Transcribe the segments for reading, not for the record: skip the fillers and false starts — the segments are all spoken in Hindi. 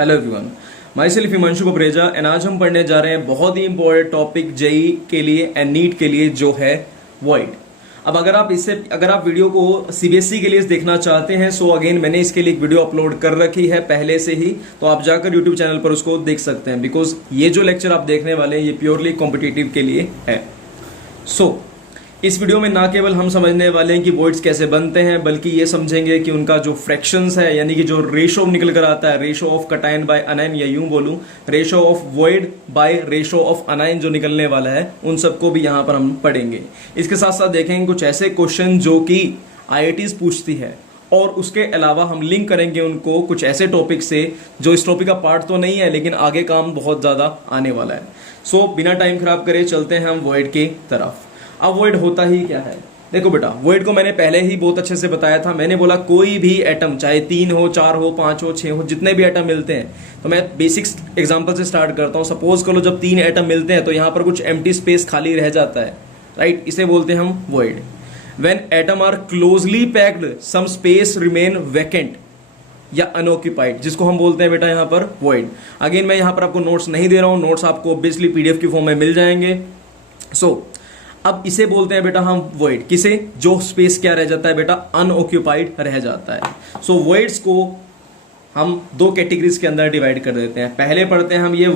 Hello everyone, myself Himanshu Babreja and आज हम पढ़ने जा रहे हैं बहुत ही इंपॉर्टेंट टॉपिक जेई के लिए एंड नीट के लिए जो है वॉइड। अब अगर आप वीडियो को सीबीएसई के लिए देखना चाहते हैं सो अगेन मैंने इसके लिए एक वीडियो अपलोड कर रखी है पहले से ही, तो आप जाकर यूट्यूब चैनल पर उसको देख सकते हैं बिकॉज ये जो लेक्चर आप देखने वाले हैं ये प्योरली कॉम्पिटिटिव के लिए है। सो इस वीडियो में ना केवल हम समझने वाले हैं कि वॉइड्स कैसे बनते हैं बल्कि ये समझेंगे कि उनका जो फ्रैक्शंस है यानी कि जो रेशो निकल कर आता है, ratio of cation by anion या यूं बोलूं ratio of void by ratio of anion जो निकलने वाला है उन सबको भी यहां पर हम पढ़ेंगे। इसके साथ साथ देखेंगे कुछ ऐसे क्वेश्चन जो कि आईआईटीज पूछती है और उसके अलावा हम लिंक करेंगे उनको कुछ ऐसे टॉपिक से जो इस टॉपिक का पार्ट तो नहीं है लेकिन आगे काम बहुत ज्यादा आने वाला है। सो बिना टाइम खराब करे चलते हैं हम वॉइड की तरफ। अब वॉइड होता ही क्या है? देखो बेटा, वॉइड को मैंने पहले ही बहुत अच्छे से बताया था। मैंने बोला कोई भी एटम चाहे 3 हो, 4 हो, 5 हो, 6 हो, जितने भी एटम मिलते हैं, तो मैं बेसिक्स एग्जांपल से स्टार्ट करता हूं। सपोज करो जब 3 एटम मिलते हैं तो यहां पर कुछ एम्प्टी स्पेस खाली रह जाता है, राइट? इसे बोलते हैं हम void. When atom are closely packed some space remain vacant या अनऑक्यूपाइड, जिसको हम बोलते हैं बेटा यहां पर वॉइड। अगेन मैं यहां पर आपको नोट्स नहीं दे रहा हूं, नोट्स आपको ऑब्वियसली पीडीएफ की फॉर्म में मिल जाएंगे। अब इसे बोलते हैं बेटा हम वॉइड। किसे? जो स्पेस क्या रह जाता है बेटा? अनऑक्यूपाइड रह जाता है। सो वॉइड्स को हम 2 कैटेगरीज के अंदर डिवाइड कर देते हैं। पहले पढ़ते हैं हम ये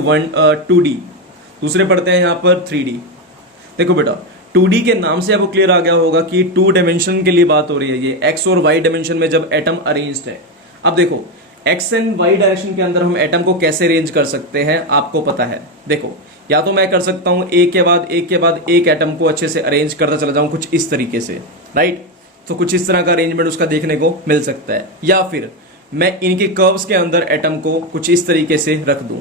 2D, दूसरे पढ़ते हैं यहां पर 3D। देखो बेटा, 2D के नाम से आपको क्लियर आ गया होगा कि 2 डायमेंशन के लिए बात हो रही है। ये एक्स और वाई डायमेंशन में जब एटम अरेंज्ड है। अब देखो एक्स एंड वाई डायरेक्शन के अंदर हम एटम को कैसे अरेंज कर सकते हैं आपको पता है। देखो, या तो मैं कर सकता हूं एक के बाद एक एटम को अच्छे से अरेंज करता चला जाऊं कुछ इस तरीके से, राइट? तो कुछ इस तरह का अरेंजमेंट उसका देखने को मिल सकता है। या फिर मैं इनके कर्व्स के अंदर एटम को कुछ इस तरीके से रख दूं,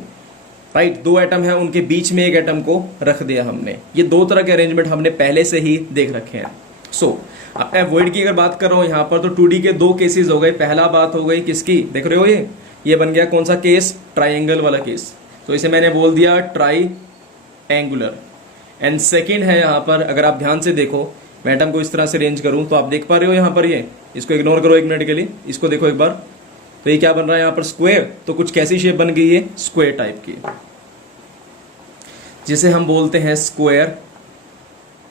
राइट? 2 एटम है, उनके बीच में एक एटम को रख दिया हमने। ये 2 तरह के अरेंजमेंट हमने पहले से ही देख रखे हैं। अब मैं वॉइड की अगर बात कर रहा हूं यहां पर, तो 2D के 2 केसेस हो गए। पहला बात हो गई किसकी? देख रहे हो ये बन गया कौन सा केस? ट्राइंगल वाला केस। तो इसे मैंने बोल दिया ट्राई एंगुलर। एंड सेकंड है यहां पर, अगर आप ध्यान से देखो, मैं एटम को इस तरह से अरेंज करूं तो आप देख पा रहे हो यहां पर ये, इसको इग्नोर करो 1 मिनट के लिए, इसको देखो एक बार, तो ये क्या बन रहा है यहां पर? स्क्वायर। तो कुछ कैसी शेप बन गई है? स्क्वायर टाइप की, जिसे हम बोलते हैं स्क्वायर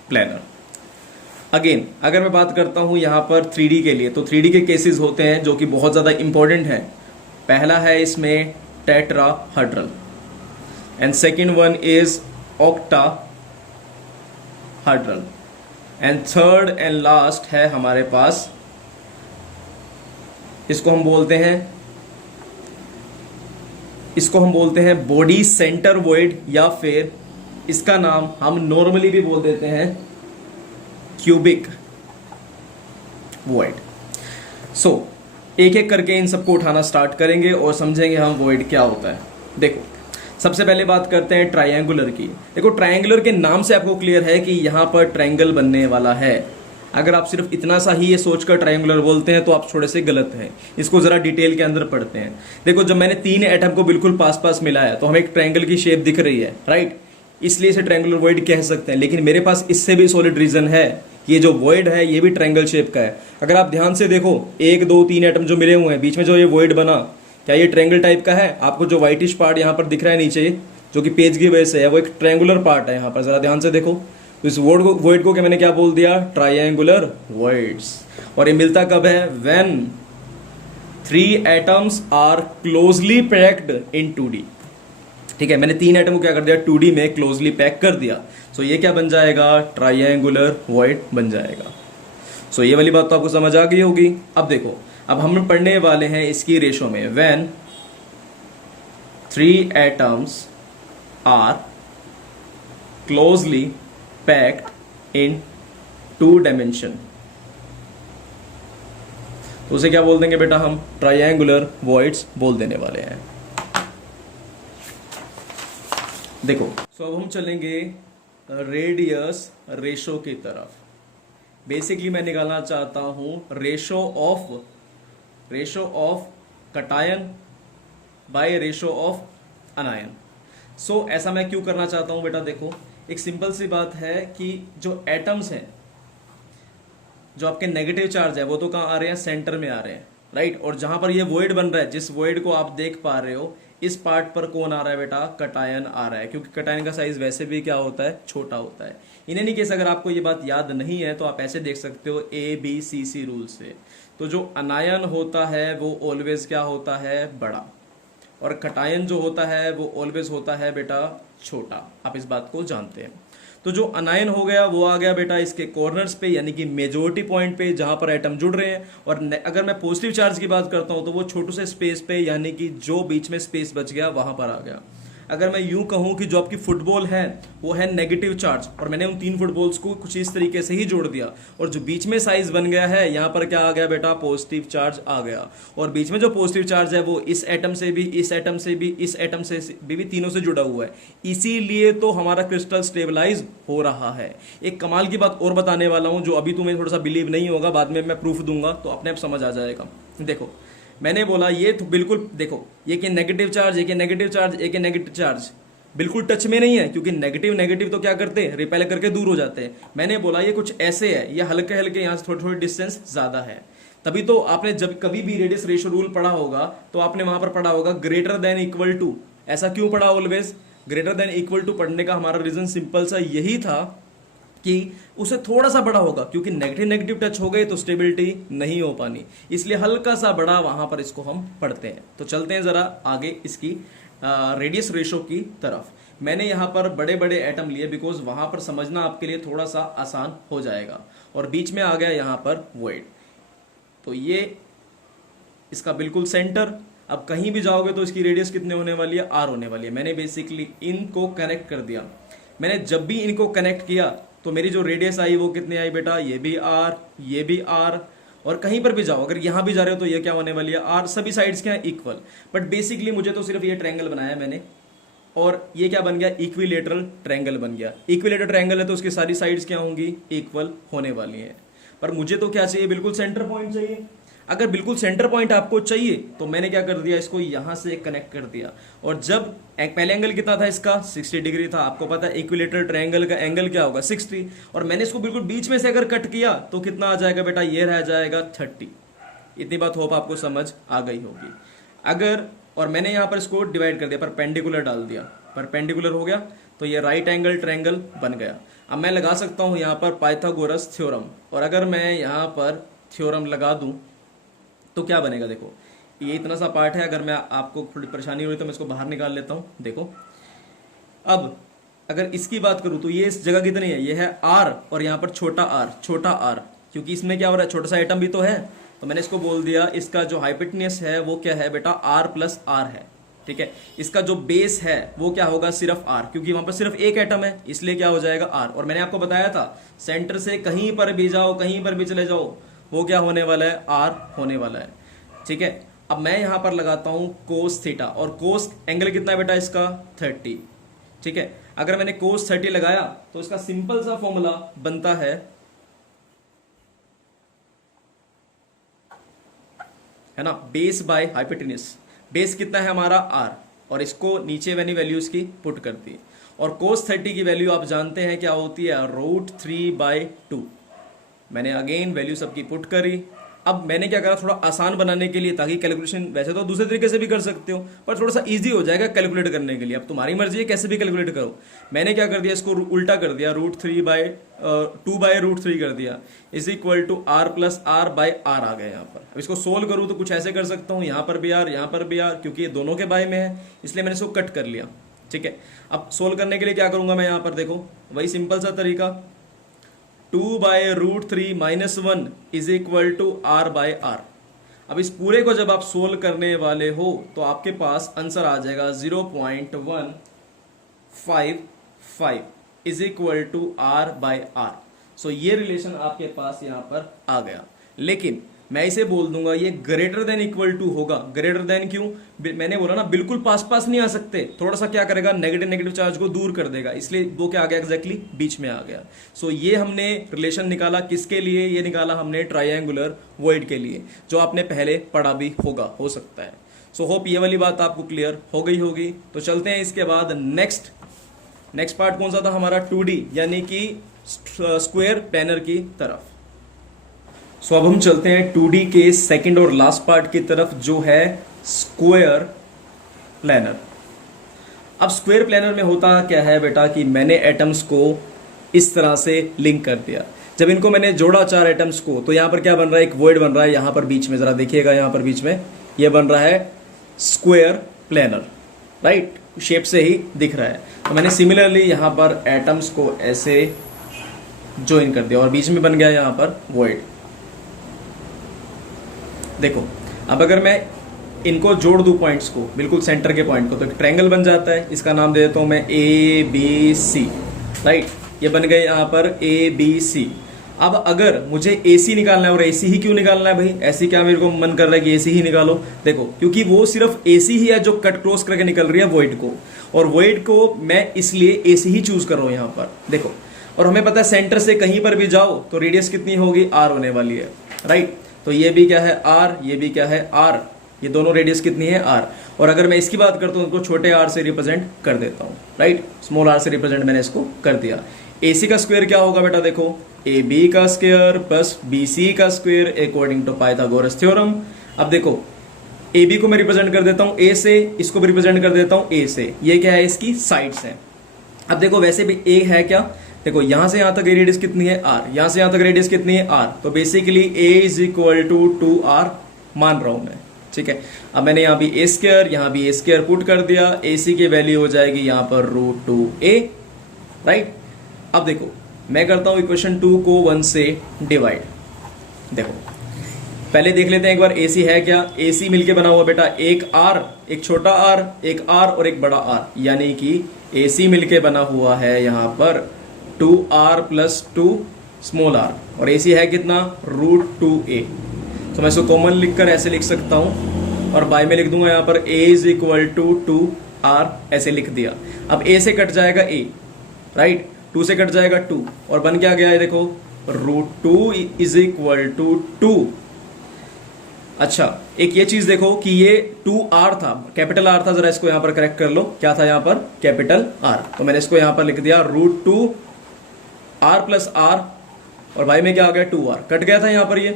प्लेनर। अगेन अगर मैं बात करता हूं यहां पर 3D के लिए, तो 3D के केसेस होते हैं जो कि बहुत ज्यादा इंपॉर्टेंट है। पहला है इसमें tetrahedral and second one is octahedral and third and last है हमारे पास, इसको हम बोलते हैं बॉडी सेंटर वॉइड, या फिर इसका नाम हम नॉर्मली भी बोल देते हैं क्यूबिक वॉइड। एक एक करके इन सबको उठाना स्टार्ट करेंगे और समझेंगे हम वॉइड क्या होता है। देखो, सबसे पहले बात करते हैं ट्रायंगुलर की। देखो, ट्रायंगुलर के नाम से आपको क्लियर है कि यहां पर ट्रायंगल बनने वाला है। अगर आप सिर्फ इतना सा ही ये सोचकर ट्रायंगुलर बोलते हैं तो आप थोड़े से गलत हैं। इसको जरा डिटेल के अंदर पढ़ते हैं। देखो, जब मैंने 3 एटम को बिल्कुल पास पास मिलाया तो हमें एक ट्रायंगल की शेप दिख रही है, राइट? इसलिए इसे ट्रायंगुलर वॉइड कह सकते हैं। लेकिन मेरे पास इससे भी सॉलिड रीजन है, ये जो वॉइड है ये भी ट्रायंगल शेप का है। अगर आप ध्यान से देखो, 1 2 3 एटम जो मिले हुए हैं, बीच में जो ये वॉइड बना, क्या ये ट्रायंगल टाइप का है? आपको जो व्हाइटिश पार्ट यहाँ पर दिख रहा है नीचे, जो कि पेज की वजह से है, वो एक ट्रायंगुलर पार्ट है। यहाँ पर जरा ध्यान से देखो, तो इस वॉइड को मैंने क्या बोल दिया? Triangular voids. और ये मिलता कब है? When 3 atoms are closely packed in 2D। ठीक है, मैंने 3 एटम को क्या कर दिया? 2D में क्लोजली पैक कर दिया। सो ये क्या बन जाएगा? ट्रायंगुलर वॉइड बन जाएगा। सो ये वाली बात तो आपको समझ आ गई होगी। अब देखो, अब हम पढ़ने वाले हैं इसकी रेशो में। When 3 atoms are closely packed in 2 dimension, तो उसे क्या बोल देंगे बेटा? हम ट्रायंगुलर वॉइड्स बोल देने वाले हैं। देखो, अब हम चलेंगे रेडियस रेशो की तरफ। बेसिकली मैं निकालना चाहता हूं ratio of cation bye ratio of अनायन। ऐसा मैं क्यों करना चाहता हूं बेटा? देखो, एक सिंपल सी बात है कि जो एटम्स हैं, जो आपके नेगेटिव चार्ज है, वो तो कहां आ रहे हैं? सेंटर में आ रहे हैं, राइट? और जहां पर ये वॉइड बन रहा है, जिस वॉइड को आप देख पा रहे हो, इस पार्ट पर कौन आ रहा है बेटा, कटायन आ रहा है, क्योंकि कटायन का साइज वैसे भी क्या होता है, छोटा होता है। इन एनी केस अगर आपको ये बात याद नहीं है तो आप ऐसे देख सकते हो ABCC रूल से। तो जो अनायन होता है वो ऑलवेज क्या होता है, बड़ा, और कटायन जो होता है वो ऑलवेज होता है बेटा छोटा। आप इस बात को जानते हैं। तो जो अनायन हो गया वो आ गया बेटा इसके कॉर्नर्स पे, यानी कि मेजोरिटी पॉइंट पे जहां पर एटम जुड़ रहे हैं। और अगर मैं पॉजिटिव चार्ज की बात करता हूं तो वो छोटे से स्पेस पे, यानी कि जो बीच में स्पेस बच गया वहां पर आ गया। अगर मैं यूं कहूं कि जो आपकी फुटबॉल है वो है नेगेटिव चार्ज, और मैंने उन 3 फुटबॉल्स को कुछ इस तरीके से ही जोड़ दिया, और जो बीच में साइज बन गया है यहां पर क्या आ गया बेटा, पॉजिटिव चार्ज आ गया। और बीच में जो पॉजिटिव चार्ज है वो इस एटम से भी, इस एटम से भी, इस एटम से भी तीनों से जुड़ा हुआ है। इसीलिए तो हमारा क्रिस्टल स्टेबलाइज हो रहा है। एक कमाल की बात और बताने वाला हूं जो अभी तुम्हें थोड़ा सा बिलीव नहीं होगा, बाद में मैं प्रूफ दूंगा तो अपने आप समझ आ जाएगा। देखो मैंने बोला ये तो बिल्कुल, देखो ये कि नेगेटिव चार्ज, ये कि नेगेटिव चार्ज, ये कि नेगेटिव चार्ज बिल्कुल टच में नहीं है, क्योंकि नेगेटिव नेगेटिव तो क्या करते हैं, रिपेल करके दूर हो जाते हैं। मैंने बोला ये कुछ ऐसे है, ये हल्के हल्के यहाँ से थोड़ी थोड़ी डिस्टेंस ज्यादा है। तभी तो आपने जब कभी भी रेडियस रेशियो रूल पढ़ा होगा तो आपने वहां पर पढ़ा होगा ग्रेटर देन इक्वल टू। ऐसा क्यों पढ़ा always, greater than equal to पढ़ने का हमारा रीजन सिंपल सा यही था कि उसे थोड़ा सा बड़ा होगा, क्योंकि नेगेटिव नेगेटिव टच हो गए तो स्टेबिलिटी नहीं हो पानी, इसलिए हल्का सा बड़ा वहां पर इसको हम पढ़ते हैं। तो चलते हैं जरा आगे इसकी रेडियस रेशो की तरफ। मैंने यहां पर बड़े बड़े एटम लिए बिकॉज वहां पर समझना आपके लिए थोड़ा सा आसान हो जाएगा। और बीच में आ गया यहां पर वॉइड, तो ये इसका बिल्कुल सेंटर। अब कहीं भी जाओगे तो इसकी रेडियस कितने होने वाली है, R होने वाली है। मैंने बेसिकली इनको कनेक्ट कर दिया। मैंने जब भी इनको कनेक्ट किया तो मेरी जो रेडियस आई वो कितनी आई बेटा, ये भी R, ये भी R, और कहीं पर भी जाओ, अगर यहां भी जा रहे हो तो ये क्या होने वाली है, R। सभी साइड्स क्या है, इक्वल। बट बेसिकली मुझे तो सिर्फ ये ट्रायंगल बनाया मैंने, और ये क्या बन गया, इक्विलेटरल ट्रायंगल बन गया। इक्विलेटरल ट्रायंगल है तो उसकी सारी साइड्स क्या होंगी, इक्वल होने वाली हैं। पर मुझे तो क्या चाहिए, बिल्कुल सेंटर पॉइंट चाहिए। अगर बिल्कुल सेंटर पॉइंट आपको चाहिए तो मैंने क्या कर दिया, इसको यहां से कनेक्ट कर दिया। और जब एक पहले एंगल कितना था इसका, 60 डिग्री था। आपको पता है इक्विलेटरल ट्रायंगल का एंगल क्या होगा, 60। और मैंने इसको बिल्कुल बीच में से अगर कट किया तो कितना आ जाएगा बेटा, ये रह जाएगा 30। इतनी बात होप आपको समझ आ गई होगी। अगर, और मैंने यहां पर इसको डिवाइड कर दिया, परपेंडिकुलर डाल दिया, परपेंडिकुलर हो गया तो ये राइट एंगल ट्रायंगल बन गया। अब मैं लगा सकता हूं यहां पर पाइथागोरस थ्योरम, और अगर मैं यहां पर थ्योरम लगा दूं तो क्या बनेगा। देखो ये इतना सा पार्ट है, अगर मैं आपको थोड़ी परेशानी हो रही तो मैं इसको बाहर निकाल लेता हूं। देखो अब अगर इसकी बात करूं तो ये इस जगह कितनी है, ये है R, और यहां पर छोटा r, क्योंकि इसमें क्या हो रहा है, छोटा सा एटम भी तो है। तो मैंने इसको बोल दिया इसका जो हाइपोटेन्यूस है वो क्या है बेटा, R प्लस R है। ठीक है, इसका जो बेस है वो क्या होगा, सिर्फ R, क्योंकि वहां पर सिर्फ एक एटम है, इसलिए क्या हो जाएगा R। और मैंने आपको बताया था सेंटर से कहीं पर भी जाओ, कहीं पर भी चले जाओ, वो क्या होने वाला है, R होने वाला है। ठीक है, अब मैं यहां पर लगाता हूं कोस थीटा, और कोस एंगल कितना है बेटा इसका, 30। ठीक है, अगर मैंने कोस 30 लगाया तो इसका सिंपल सा फॉर्मूला बनता है ना, बेस बाय हाइपोटेन्यूस। बेस कितना है हमारा R, और इसको नीचे मैंने वैल्यूज की पुट कर दी। और कोस 30 की वैल्यू आप जानते हैं क्या होती है, √3/2। मैंने अगेन वैल्यू सबकी पुट करी। अब मैंने क्या करा, थोड़ा आसान बनाने के लिए, ताकि कैलकुलेशन, वैसे तो दूसरे तरीके से भी कर सकते हो पर थोड़ा सा इजी हो जाएगा कैलकुलेट करने के लिए। अब तुम्हारी मर्जी है कैसे भी कैलकुलेट करो। मैंने क्या कर दिया, इसको उल्टा कर दिया, √2/√3 कर दिया, is equal to R plus R/R आ गया यहाँ पर। अब इसको सोल्व करूँ तो कुछ ऐसे कर सकता हूँ, यहाँ पर भी R, यहाँ पर भी R, क्योंकि ये दोनों के बाय में है, इसलिए मैंने इसको कट कर लिया। ठीक है, अब सोल्व करने के लिए क्या करूंगा मैं, यहाँ पर देखो वही सिंपल सा तरीका, 2/√3 - 1 इज इक्वल टू R/R। अब इस पूरे को जब आप सोल्व करने वाले हो तो आपके पास आंसर आ जाएगा 0.155 इज इक्वल टू R/R। सो ये रिलेशन आपके पास यहां पर आ गया। लेकिन मैं इसे बोल दूंगा ये ग्रेटर देन इक्वल टू होगा। ग्रेटर देन क्यों, मैंने बोला ना बिल्कुल पास पास नहीं आ सकते, थोड़ा सा क्या करेगा, नेगेटिव नेगेटिव चार्ज को दूर कर देगा, इसलिए वो क्या आ गया, एग्जैक्टली बीच में आ गया। सो ये हमने रिलेशन निकाला किसके लिए, ये निकाला हमने ट्रायंगुलर वॉइड के लिए, जो आपने पहले पढ़ा भी होगा, हो सकता है। सो होप ये वाली बात आपको क्लियर हो गई होगी। तो चलते हैं इसके बाद नेक्स्ट पार्ट कौन सा था हमारा, 2D यानी कि स्क्वायर प्लेनर की तरफ। सो अब हम चलते हैं 2D के सेकंड और लास्ट पार्ट की तरफ, जो है स्क्वायर प्लेनर। अब स्क्वायर प्लेनर में होता क्या है बेटा कि मैंने एटम्स को इस तरह से लिंक कर दिया। जब इनको मैंने जोड़ा चार एटम्स को, तो यहां पर क्या बन रहा है, एक वॉइड बन रहा है यहां पर बीच में, जरा देखिएगा यहां पर बीच में ये बन रहा है स्क्वायर प्लेनर, राइट, शेप से ही दिख रहा है। तो मैंने सिमिलरली यहां पर एटम्स को ऐसे ज्वाइन कर दिया और बीच में बन गया यहां पर वॉइड। देखो अब अगर मैं इनको जोड़ दूं पॉइंट्स को, बिल्कुल सेंटर के पॉइंट को, तो एक ट्रायंगल बन जाता है। इसका नाम दे देता हूं मैं ए बी सी, राइट, ये बन गए यहां पर ए बी सी। अब अगर मुझे AC निकालना है, और AC ही क्यों निकालना है भाई, ऐसी क्या मेरे को मन कर रहा है कि AC ही निकालो, देखो क्योंकि वो सिर्फ AC ही है जो कट क्रॉस करके निकल रही है वॉइड को, और वॉइड को मैं इसलिए AC ही चूज कर रहा हूं यहां पर। देखो, और हमें पता है सेंटर से कहीं पर भी जाओ तो रेडियस कितनी होगी, R होने वाली है, राइट। तो ये भी क्या है R, ये भी क्या है R, ये दोनों रेडियस कितनी है R। और अगर मैं इसकी बात करता हूं तो छोटे r से रिप्रेजेंट कर देता हूं, राइट, स्मॉल r से रिप्रेजेंट मैंने इसको कर दिया। AC का स्क्वायर क्या होगा बेटा, देखो AB का स्क्वायर प्लस BC का square according to Pythagoras theorem. अब देखो AB को मैं रिप्रेजेंट कर देता हूं A से, इसको भी रिप्रेजेंट कर देता हूं A से, ये क्या है, इसकी साइड्स हैं। अब देखो वैसे भी A है क्या, देखो यहां से यहां तक रेडियस कितनी है R, यहां से यहां तक रेडियस कितनी है R, तो basically A is equal to 2R मान रहा हूं मैं, ठीक है। अब मैंने यहां भी A स्क्वायर, यहां भी A स्क्वायर पुट कर दिया, AC की वैल्यू हो जाएगी यहां पर √2A, राइट। अब देखो मैं करता हूं इक्वेशन 2 को 1 से डिवाइड। देखो पहले देख लेते हैं एक बार AC है क्या, AC मिलके बना हुआ बेटा एक R, एक छोटा r, एक R और एक बड़ा R, यानी कि AC मिलके बना हुआ है यहां पर 2R प्लस 2 स्मॉल r, और AC है कितना, √2A। तो मैं इसको कॉमन लिखकर ऐसे लिख सकता हूं, और बाय में लिख दूंगा यहां पर A is equal to 2R, ऐसे लिख दिया। अब A से कट जाएगा A, राइट, 2 से कट जाएगा 2, और बन क्या गया है, देखो √2 इज इक्वल टू 2। अच्छा एक ये चीज देखो कि ये 2R था, कैपिटल R था, जरा इसको यहां पर करेक्ट कर लो, क्या था यहां पर, कैपिटल R। तो मैंने इसको यहां पर लिख दिया √2R प्लस R, और बाय में क्या आ गया 2R, कट गया था यहां पर ये,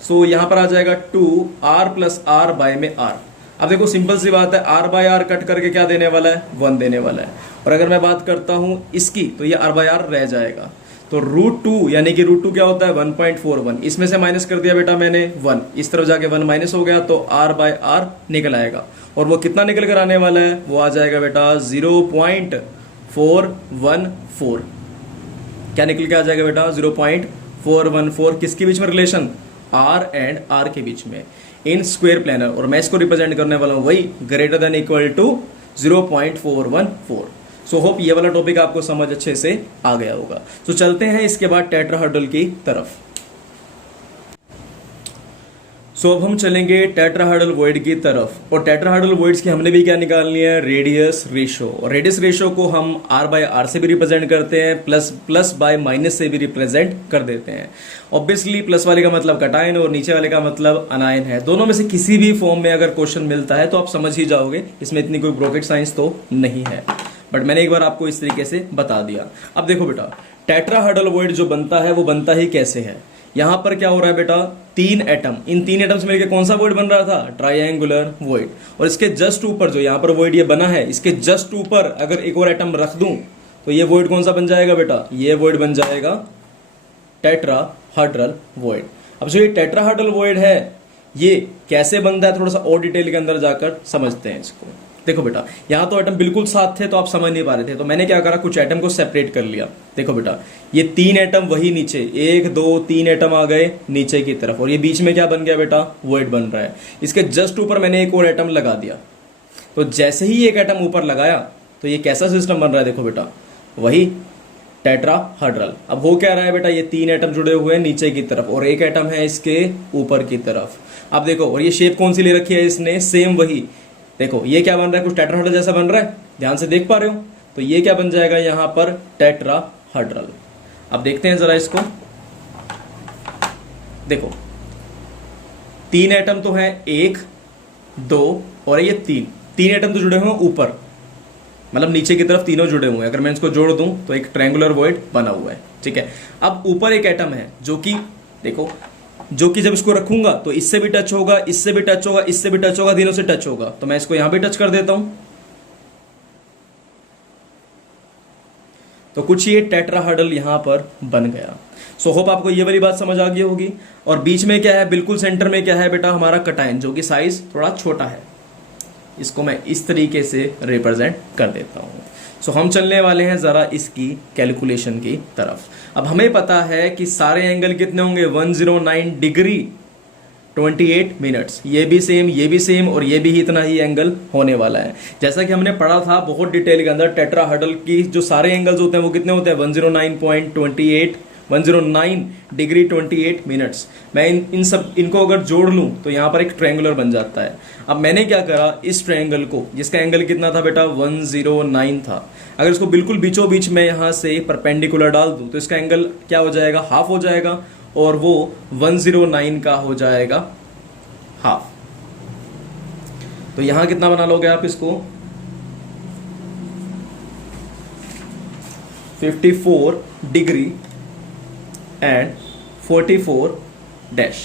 सो यहां पर आ जाएगा 2R प्लस R बाय में R। अब देखो सिंपल सी बात है, R बाय R कट करके क्या देने वाला है, 1 देने वाला है। और अगर मैं बात करता हूं इसकी, तो ये R बाय R रह जाएगा, तो √2 यानी कि √2 क्या होता है 1.41, इसमें से माइनस कर दिया बेटा मैंने 1, इस तरफ जाके 1 माइनस हो गया, तो R बाय R निकल आएगा। और वो कितना निकल कर आने वाला है, वो आ जाएगा बेटा 0.414। क्या निकल के आ जाएगा बेटा, 0.414। किसके बीच में रिलेशन, R एंड R के बीच में, इन स्क्वायर प्लेनर। और मैं इसको रिप्रेजेंट करने वाला हूं वही greater than equal to 0.414। So hope ये वाला टॉपिक आपको समझ अच्छे से आ गया होगा। तो चलते हैं इसके बाद टेट्राहेड्रल की तरफ। सो अब हम चलेंगे टेट्राहेड्रल वॉइड की तरफ, और टेट्राहेड्रल वॉइड्स की हमने भी क्या निकालनी है, रेडियस रेशो। और रेडियस रेशो को हम R बाय R से भी रिप्रेजेंट करते हैं, प्लस बाय माइनस से भी रिप्रेजेंट कर देते हैं। ऑब्वियसली प्लस वाले का मतलब कटायन और नीचे वाले का मतलब अनायन है। दोनों में से किसी भी फॉर्म में अगर क्वेश्चन मिलता है तो आप समझ ही जाओगे, इसमें इतनी कोई रॉकेट साइंस तो नहीं है, बट मैंने एक बार आपको इस तरीके से बता दिया। अब देखो बेटा टेट्राहेड्रल वॉइड जो बनता है वो बनता ही कैसे है। यहां पर क्या हो रहा है बेटा, 3 एटम, इन 3 एटम्स मिलकर कौन सा वॉइड बन रहा था, ट्रायंगुलर वॉइड। और इसके जस्ट ऊपर जो यहां पर वॉइड ये बना है, इसके जस्ट ऊपर अगर एक और एटम रख दूं तो ये वॉइड कौन सा बन जाएगा बेटा, ये वॉइड बन जाएगा टेट्राहेड्रल वॉइड। अब जो ये टेट्राहेड्रल वॉइड है ये कैसे बनता है, थोड़ा सा और डिटेल के अंदर जाकर समझते हैं इसको। देखो बेटा यहां तो एटम बिल्कुल साथ थे तो आप समझ नहीं पा रहे थे, तो मैंने क्या करा, कुछ एटम को सेपरेट कर लिया। देखो बेटा ये 3 एटम वही नीचे, 1 2 3 एटम आ गए नीचे की तरफ, और ये बीच में क्या बन गया बेटा, वॉइड बन रहा है। इसके जस्ट ऊपर मैंने एक और एटम लगा दिया, तो जैसे ही एक एटम ऊपर लगाया तो ये कैसा सिस्टम बन रहा है, देखो बेटा वही टेट्राहेड्रल। अब हो क्या रहा है बेटा, ये 3 एटम जुड़े हुए हैं नीचे की तरफ और एक एटम है इसके ऊपर की तरफ। अब देखो, और ये शेप कौन सी ले रखी है इसने, सेम वही। देखो ये क्या बन रहा है, कुछ टेट्राहेड्रल जैसा बन रहा है, ध्यान से देख पा रहे हो, तो ये क्या बन जाएगा यहां पर, टेट्राहेड्रल। अब देखते हैं जरा इसको। देखो 3 एटम तो है, 1 2 और ये 3 एटम तो जुड़े हुए हैं ऊपर, मतलब नीचे की तरफ तीनों जुड़े हुए हैं। अगर मैं इसको जोड़ दूं तो एक ट्रायंगुलर वॉइड बना हुआ है, ठीक है। अब ऊपर एक एटम है जो कि देखो, जो कि जब इसको रखूंगा तो इससे भी टच होगा, इससे भी टच होगा, इससे भी टच होगा, तीनों से टच होगा, तो मैं इसको यहां भी टच कर देता हूं, तो कुछ ये टेट्राहेड्रल यहां पर बन गया। सो होप आपको ये वाली बात समझ आ गई होगी। और बीच में क्या है, बिल्कुल सेंटर में क्या है बेटा, हमारा कटायन, जो कि साइज थोड़ा छोटा है। इसको मैं इस तरीके से रिप्रेजेंट कर देता हूं। सो हम चलने वाले हैं जरा इसकी कैलकुलेशन की तरफ। अब हमें पता है कि सारे एंगल कितने होंगे, 109 डिग्री 28 मिनट्स। ये भी सेम और ये भी इतना ही एंगल होने वाला है। जैसा कि हमने पढ़ा था बहुत डिटेल के अंदर, टेट्राहेड्रल की जो सारे एंगल्स होते हैं वो कितने होते हैं, 109 डिग्री 28 मिनट्स। मैं इनको अगर जोड़ लूं तो यहां पर एक ट्रायंगुलर बन जाता है। अब मैंने क्या करा, इस ट्रायंगल को, जिसका एंगल कितना था बेटा, 109 था, अगर इसको बिल्कुल बीचों बीच में यहां से परपेंडिकुलर डाल दूं तो इसका एंगल क्या हो जाएगा, हाफ हो जाएगा, और वो 109 का हो जाएगा हाफ। तो यहां कितना बना लोगे आप इसको, 54 डिग्री एंड 44 डैश।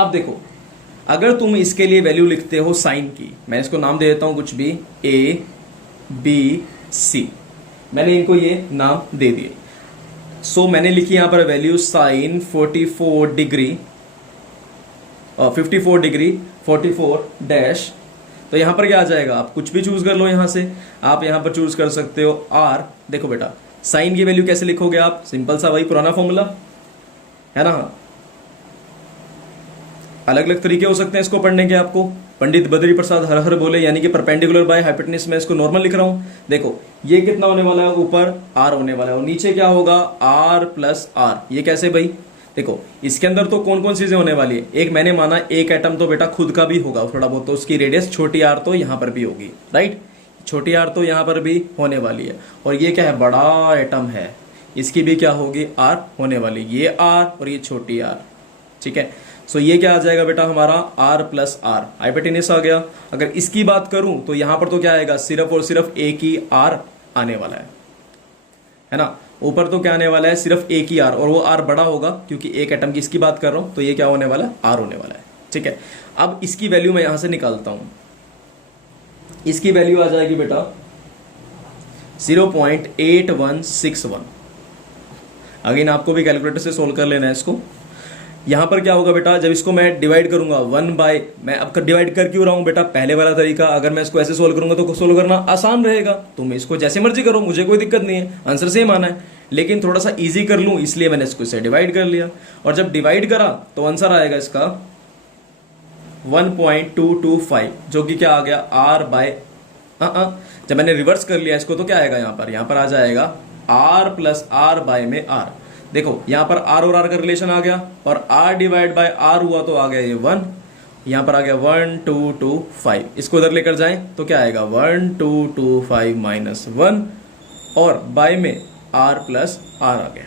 अब देखो, अगर तुम इसके लिए वैल्यू लिखते हो साइन की, मैं इसको नाम दे देता हूं कुछ भी, ए बी सी, मैंने इनको ये नाम दे दिए। सो मैंने लिखी यहां पर वैल्यू साइन 44 डिग्री 44 डैश। तो यहां पर क्या आ जाएगा, आप कुछ भी चूज कर लो। यहां से आप यहां पर चूज कर सकते हो आर। देखो बेटा, साइन की वैल्यू कैसे लिखोगे आप, सिंपल सा वही पुराना फॉर्मूला है ना। अलग अलग तरीके हो सकते हैं इसको पढ़ने के आपको। पंडित बद्री प्रसाद हर हर बोले, यानी कि परपेंडिकुलर बाय हाइपोटेन्यूज, मैं इसको नॉर्मल लिख रहा हूं। देखो ये कितना होने वाला है, ऊपर आर होने वाला है और नीचे क्या होगा, आर प्लस आर। ये कैसे भाई, देखो इसके अंदर तो कौन कौन चीजें होने वाली है, एक मैंने माना एक एटम तो बेटा खुद का भी होगा थोड़ा बहुत, तो उसकी रेडियस छोटी आर तो यहां पर भी होगी, राइट, छोटी आर तो यहां पर भी होने वाली है। और ये क्या है, बड़ा एटम है, इसकी भी क्या होगी, आर होने वाली, ये आर और ये छोटी आर, ठीक है। सो ये क्या आ जाएगा बेटा हमारा, आर प्लस आर, हाइपोटेन्यूज आ गया। अगर इसकी बात करूं तो यहां पर तो क्या आएगा, सिर्फ और सिर्फ एक ही आर आने वाला है ना। ऊपर तो क्या आने वाला है, सिर्फ एक ही आर, और वो आर बड़ा होगा क्योंकि एक एटम की इसकी बात कर रहा हूं, तो ये क्या होने वाला है, आर होने वाला है, ठीक है। अब इसकी वैल्यू मैं यहां से निकालता हूं, इसकी वैल्यू आ जाएगी बेटा 0.8161। अगेन आपको भी कैलकुलेटर से सोल्व कर लेना है इसको। यहां पर क्या होगा बेटा, जब इसको मैं डिवाइड करूंगा 1 बाय, मैं अब डिवाइड कर क्यों रहा हूं बेटा, पहले वाला तरीका, अगर मैं इसको ऐसे सोल्व करूंगा तो सोल्व करना आसान रहेगा। तुम इसको जैसे मर्जी करो, मुझे कोई दिक्कत नहीं है, आंसर सेम आना है, लेकिन थोड़ा सा इजी कर लूं इसलिए मैंने इसको इससे डिवाइड कर लिया। और जब डिवाइड करा तो आंसर आएगा इसका 1.225, जो कि क्या आ गया, आर बाय, जब मैंने रिवर्स कर लिया इसको तो क्या आएगा, यहां पर आ जाएगा आर प्लस आर बाय में आर। देखो यहां पर आर और आर का रिलेशन आ गया, और आर डिवाइड बाय आर हुआ तो आ गया ये 1, यहां पर आ गया 1225। इसको इधर लेकर जाएं तो क्या आएगा, 1225 माइनस 1, और बाय में आर प्लस आर आ गया।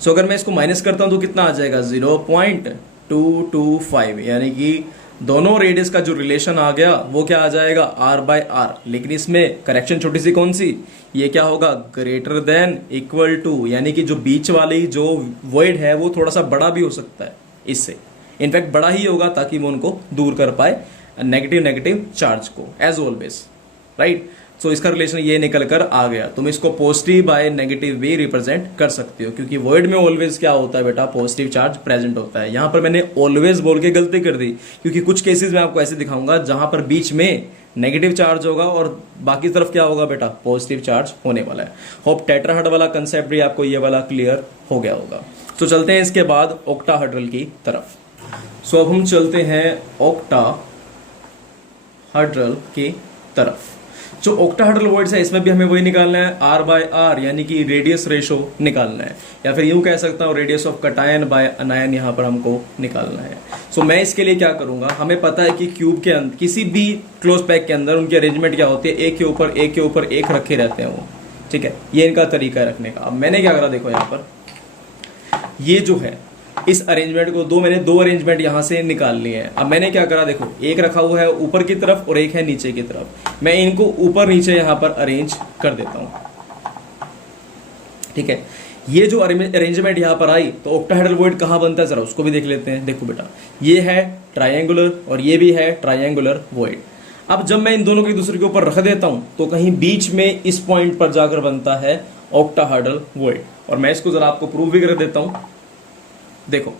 सो अगर मैं इसको माइनस करता हूं तो कितना आ जाएगा, 0.225, यानी कि दोनों रेडियस का जो रिलेशन आ गया वो क्या आ जाएगा, आर बाय आर। लेकिन इसमें करेक्शन छोटी सी कौन सी, ये क्या होगा, ग्रेटर देन इक्वल टू, यानी कि जो बीच वाली जो वॉइड है वो थोड़ा सा बड़ा भी हो सकता है इससे, इनफैक्ट बड़ा ही होगा ताकि वो उनको दूर कर पाए नेगेटिव चार्ज को, एज ऑलवेज, राइट। सो इसका रिलेशन ये निकल कर आ गया। तुम इसको पॉजिटिव बाय नेगेटिव भी रिप्रेजेंट कर सकते हो, क्योंकि वॉइड में ऑलवेज क्या होता है बेटा, पॉजिटिव चार्ज प्रेजेंट होता है। यहां पर मैंने ऑलवेज बोल के गलती कर दी, क्योंकि कुछ केसेस में आपको ऐसे दिखाऊंगा जहां पर बीच में नेगेटिव चार्ज होगा और बाकी तरफ क्या होगा बेटा, पॉजिटिव चार्ज होने वाला है। होप टेट्राहेड्रल वाला कंसेप्ट भी आपको ये वाला क्लियर हो गया होगा। तो चलते हैं इसके बाद ऑक्टाहेड्रल की तरफ। सो अब हम चलते हैं ऑक्टाहेड्रल की तरफ। जो ऑक्टाहेड्रल वॉइड्स है इसमें भी हमें वही निकालना है, आर बाय आर, यानी कि रेडियस रेशो निकालना है, या फिर यूं कह सकता हूं radius of cation by anion यहां पर हमको निकालना है। सो मैं इसके लिए क्या करूंगा, हमें पता है कि क्यूब के अंदर किसी भी क्लोज पैक के अंदर उनकी अरेंजमेंट क्या होती है, एक के ऊपर एक रखे रहते हैं वो, ठीक है, ये इनका तरीका है रखने का। अब मैंने क्या करा, देखो यहां पर ये जो है इस अरेंजमेंट को मैंने दो अरेंजमेंट यहां से निकाल लिए हैं। अब मैंने क्या करा, देखो एक रखा हुआ है ऊपर की तरफ और एक है नीचे की तरफ, मैं इनको ऊपर नीचे यहां पर अरेंज कर देता हूं, ठीक है। ये जो अरेंजमेंट यहां पर आई तो ऑक्टाहेड्रल वॉइड कहां बनता है, जरा उसको भी देख लेते हैं। देखो बेटा ये है ट्रायंगुलर और ये भी है ट्रायंगुलर वॉइड। अब जब मैं इन दोनों को एक दूसरे के ऊपर रख देता हूं तो कहीं बीच में इस पॉइंट पर जाकर बनता है ऑक्टाहेड्रल वॉइड। और मैं इसको जरा आपको प्रूव भी कर देता हूं। देखो,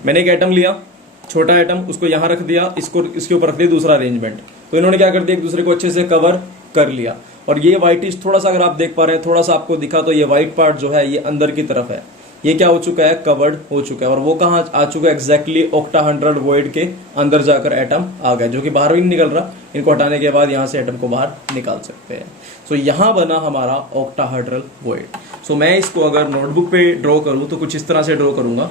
मैंने एक एटम लिया, छोटा एटम, उसको यहां रख दिया, इसको इसके ऊपर रख दिया दूसरा अरेंजमेंट, तो इन्होंने क्या कर दिया, एक दूसरे को अच्छे से कवर कर लिया। और ये व्हाइटिश थोड़ा सा अगर आप देख पा रहे हैं, थोड़ा सा आपको दिखा, तो ये व्हाइट पार्ट जो है ये अंदर की तरफ है, ये क्या हो चुका है, कवर्ड हो चुका है। और वो कहाँ आ चुका है, एग्जैक्टली ऑक्टाहेड्रल वॉइड के अंदर जाकर एटम आ गया, जो कि बाहर भी नहीं निकल रहा। इनको हटाने के बाद यहाँ से एटम को बाहर निकाल सकते हैं। सो यहाँ बना हमारा ऑक्टाहेड्रल वॉइड। सो मैं इसको अगर नोटबुक पे ड्रॉ करूँ तो कुछ इस तरह से ड्रॉ करूंगा।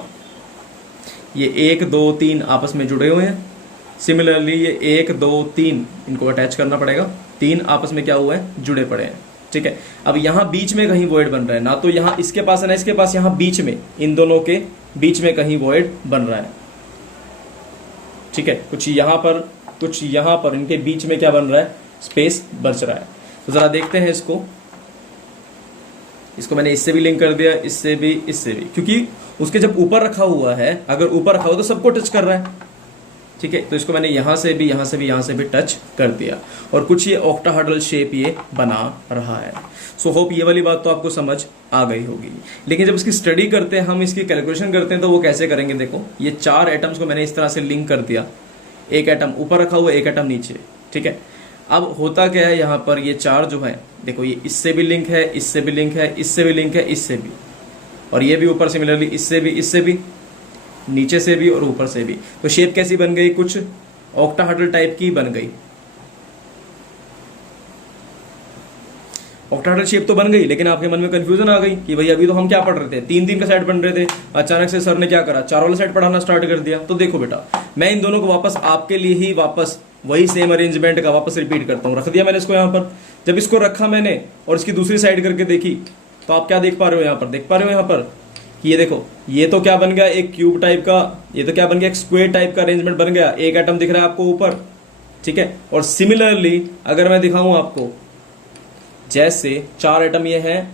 ये 1 2 3 आपस में जुड़े हुए हैं। सिमिलरली ये 1 2 3 इनको अटैच करना पड़ेगा, 3 आपस में क्या हुआ है, जुड़े पड़े हैं। ठीक है, अब यहाँ बीच में कहीं वॉइड बन रहा है, ना तो यहाँ इसके पास है ना इसके पास, यहाँ बीच में, इन दोनों के बीच में कहीं वॉइड बन रहा है। ठीक है, कुछ यहाँ पर, कुछ यहाँ पर, इनके बीच में क्या बन रहा है, स्पेस बच रहा है। तो जरा देखते हैं इसको मैंने इससे भी लिंक कर दिया, इससे भी, इससे भी, क्योंकि उसके जब ऊपर रखा हुआ है, अगर ऊपर रखा हुआ तो सबको टच कर रहा है। ठीक है, तो इसको मैंने यहां से भी, यहां से भी, यहां से भी टच कर दिया, और कुछ ये ऑक्टाहेड्रल शेप ये बना रहा है। सो होप ये वाली बात तो आपको समझ आ गई होगी। लेकिन जब इसकी स्टडी करते हैं, हम इसकी कैलकुलेशन करते हैं, तो वो कैसे करेंगे, देखो ये 4 एटम्स को मैंने इस तरह से लिंक कर दिया, एक एटम ऊपर रखा हुआ, एक एटम नीचे। ठीक है, अब होता क्या है, यहाँ पर ये 4 जो है, देखो ये इससे भी लिंक है, इससे भी लिंक है, इससे भी लिंक है, इससे भी, और ये भी ऊपर सिमिलरली इससे भी, इससे भी, नीचे से भी और ऊपर से भी। तो शेप कैसी बन गई, कुछ ऑक्टाहेड्रल टाइप की बन गई। ऑक्टाहेड्रल शेप तो बन गई, लेकिन आपके मन में कंफ्यूजन आ गई कि भाई अभी तो हम क्या पढ़ रहे थे, 3 का सेट बन रहे थे, अचानक से सर ने क्या करा, 4 वाला सेट पढ़ाना स्टार्ट कर दिया। तो देखो बेटा, मैं इन दोनों को वापस आपके लिए ही वापस वही सेम अरेंजमेंट का वापस रिपीट करता हूं। रख दिया मैंने इसको यहाँ पर। जब इसको रखा मैंने और इसकी दूसरी साइड करके देखी, तो आप क्या देख पा रहे हो यहाँ पर, देख पा रहे हो यहाँ पर कि ये देखो, ये तो क्या बन गया, एक क्यूब टाइप का, ये तो क्या बन गया, एक स्क्वायर टाइप का अरेंजमेंट बन गया। एक एटम दिख रहा है आपको ऊपर। ठीक है, और सिमिलरली अगर मैं दिखाऊं आपको, जैसे 4 एटम ये है,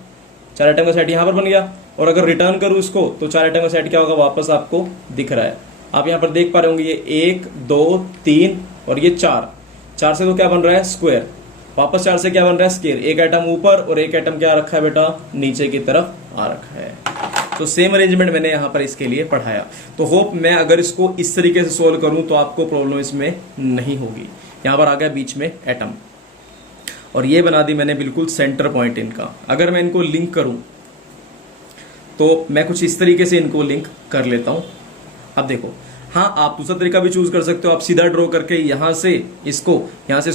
4 एटम का सेट यहां पर बन गया, और अगर रिटर्न करूं इसको, तो 4 एटम का सेट क्या होगा, वापस आपको दिख रहा है। आप यहां पर देख पा रहे होंगे, ये 1 2 3 और ये 4 से तो क्या बन रहा है, स्क्वायर। वापस 4 से क्या बन रहा है, स्क्वायर। एक एटम ऊपर और एक एटम क्या रखा है बेटा, नीचे की तरफ आ रखा है। तो सेम अरेंजमेंट मैंने यहां पर इसके लिए पढ़ाया। तो होप मैं अगर इसको इस तरीके से सोल्व करूं तो आपको प्रॉब्लम इसमें नहीं होगी। यहां पर आ गया बीच में एटम, और ये बना दी मैंने बिल्कुल सेंटर पॉइंट इनका। अगर मैं इनको लिंक करूं तो मैं कुछ इस तरीके से इनको लिंक कर लेता हूं। अब देखो, हाँ आप दूसरा तरीका भी चूज कर सकते हो, आप सीधा ड्रॉ करके यहां से इसको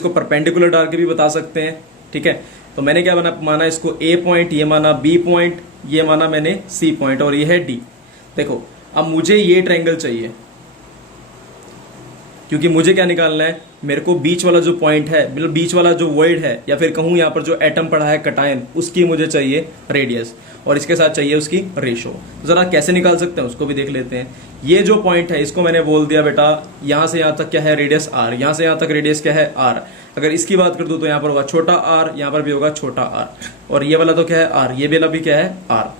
परपेंडिकुलर डाल के भी बता सकते हैं। ठीक है, तो मैंने क्या माना इसको, ए पॉइंट, ये माना बी पॉइंट, ये माना मैंने सी पॉइंट, और ये है डी। देखो, अब मुझे ये ट्रायंगल चाहिए, क्योंकि मुझे क्या निकालना है, मेरे को बीच वाला जो पॉइंट है, मतलब बीच वाला जो वॉइड है, या फिर कहूं यहां पर जो एटम पड़ा है कटायन, उसकी मुझे चाहिए रेडियस, और इसके साथ चाहिए उसकी रेशो। जरा कैसे निकाल सकते हैं उसको भी देख लेते हैं। ये जो पॉइंट है, इसको मैंने बोल दिया बेटा, यहां से यहां तक क्या है, रेडियस आर, यहां से यहां तक रेडियस क्या है, आर। अगर इसकी बात कर दूं तो यहां पर होगा छोटा आर, यहां पर भी होगा छोटा आर, और ये वाला तो क्या है, आर, ये वाला भी क्या है, आर।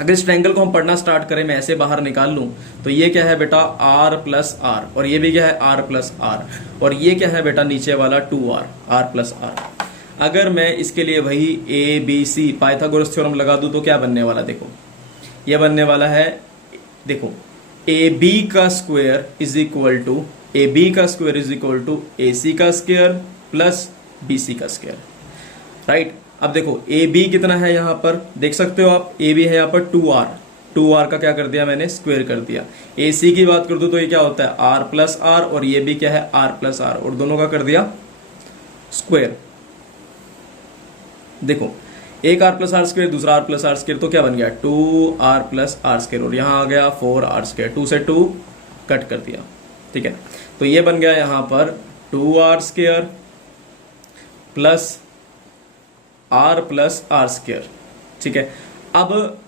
अगर इस ट्रायंगल को हम पढ़ना स्टार्ट करें, मैं ऐसे बाहर निकाल लूं, तो ये क्या है बेटा, आर प्लस आर, और ये भी क्या है, आर प्लस आर, और ये क्या है बेटा, नीचे वाला 2r, आर प्लस आर। अगर मैं इसके लिए वही A B C Pythagoras theorem लगा दूं तो क्या बनने वाला, देखो ये बनने वाला है, देखो ए बी का स्क्वायर इज इक्वल टू ए सी का स्क्वायर प्लस बी सी का स्क्वायर, राइट। अब देखो ए बी कितना है, यहां पर देख सकते हो आप, ए बी है यहाँ पर 2r का क्या कर दिया मैंने, स्क्वायर कर दिया। ए सी की बात कर दूं तो ये क्या होता है, आर प्लस आर, और ये भी क्या है, आर प्लस आर, और दोनों का कर दिया स्क्वायर। देखो, एक आर प्लस आर स्क्वायर, दूसरा आर प्लस आर स्क्वायर, तो क्या बन गया, 2r प्लस आर स्क्वायर, और यहां आ गया 4r स्क्वायर, 2 से 2 कट कर दिया। ठीक है, तो ये बन गया यहां पर 2r square plus R plus R square. ठीक है, अब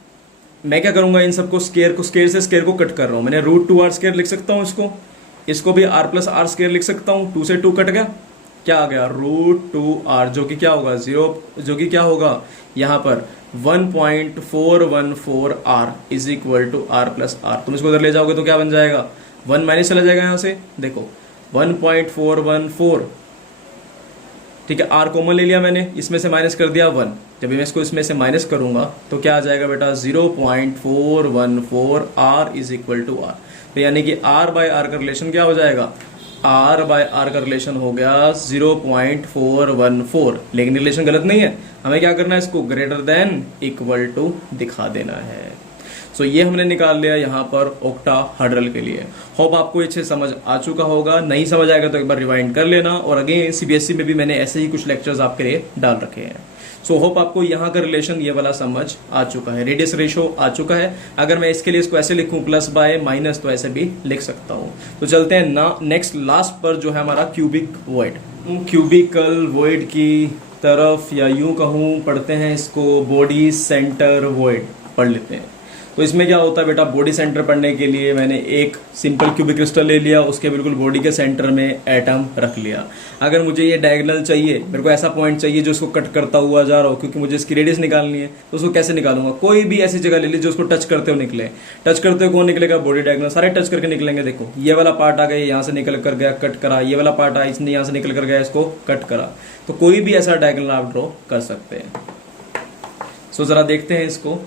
मैं क्या करूंगा, इन सबको स्क्वायर से स्क्वायर को कट कर रहा हूं, मैंने √2r स्क्वायर लिख सकता हूं, इसको भी r प्लस आर स्क्वायर लिख सकता हूं। 2 से 2 कट गया, क्या आ गया, √2r, जो कि क्या होगा 0, जो कि क्या होगा यहां पर 1.414r is equal to R plus R. तुम इसको उधर ले जाओगे तो क्या बन जाएगा, 1 माइनस चला जाएगा यहां से, देखो 1.414। ठीक है, आर कॉमन ले लिया मैंने, इसमें से माइनस कर दिया 1। जब मैं इसको इसमें से माइनस करूंगा तो क्या आ जाएगा बेटा 0.414 R is equal to R. तो यानी कि आर बाय आर का रिलेशन क्या हो जाएगा, आर बाय आर का रिलेशन हो गया 0.414। लेकिन रिलेशन गलत नहीं है, हमें क्या करना है, इसको ग्रेटर देन इक्वल टू दिखा देना है। सो ये हमने निकाल लिया यहाँ पर ऑक्टाहेड्रल के लिए। होप आपको अच्छे समझ आ चुका होगा, नहीं समझ आएगा तो एक बार रिवाइंड कर लेना। और अगेन सीबीएसई में भी मैंने ऐसे ही कुछ लेक्चर्स आपके लिए डाल रखे हैं। सो होप आपको यहाँ का रिलेशन ये वाला समझ आ चुका है, रेडियस रेशो आ चुका है। अगर मैं इसके लिए इसको ऐसे लिखूं प्लस बाय माइनस तो ऐसे भी लिख सकता हूं। तो चलते हैं ना नेक्स्ट लास्ट पर जो है हमारा क्यूबिक वॉइड, क्यूबिकल वॉइड की तरफ, या यूं कहूं पढ़ते हैं इसको बॉडी सेंटर वॉइड पढ़ लेते हैं। तो इसमें क्या होता है बेटा, बॉडी सेंटर पढ़ने के लिए मैंने एक सिंपल क्यूबिक क्रिस्टल ले लिया, उसके बिल्कुल बॉडी के सेंटर में एटम रख लिया। अगर मुझे ये डायगोनल चाहिए, मेरे को ऐसा पॉइंट चाहिए जो उसको कट करता हुआ जा रहा हो, क्योंकि मुझे इसकी रेडियस निकालनी है, तो उसको कैसे निकालूंगा, कोई भी ऐसी जगह ले ली जो उसको टच करते हुए निकले। टच करते हुए कौन निकलेगा, बॉडी डायगोनल, सारे टच करके निकलेंगे। देखो ये वाला पार्ट आ गया, यहाँ से निकल कर गया, कट करा, ये वाला पार्ट आया, इसने यहाँ से निकल कर गया, इसको कट करा। तो कोई भी ऐसा डायगोनल आप ड्रॉ कर सकते हैं। सो जरा देखते हैं इसको।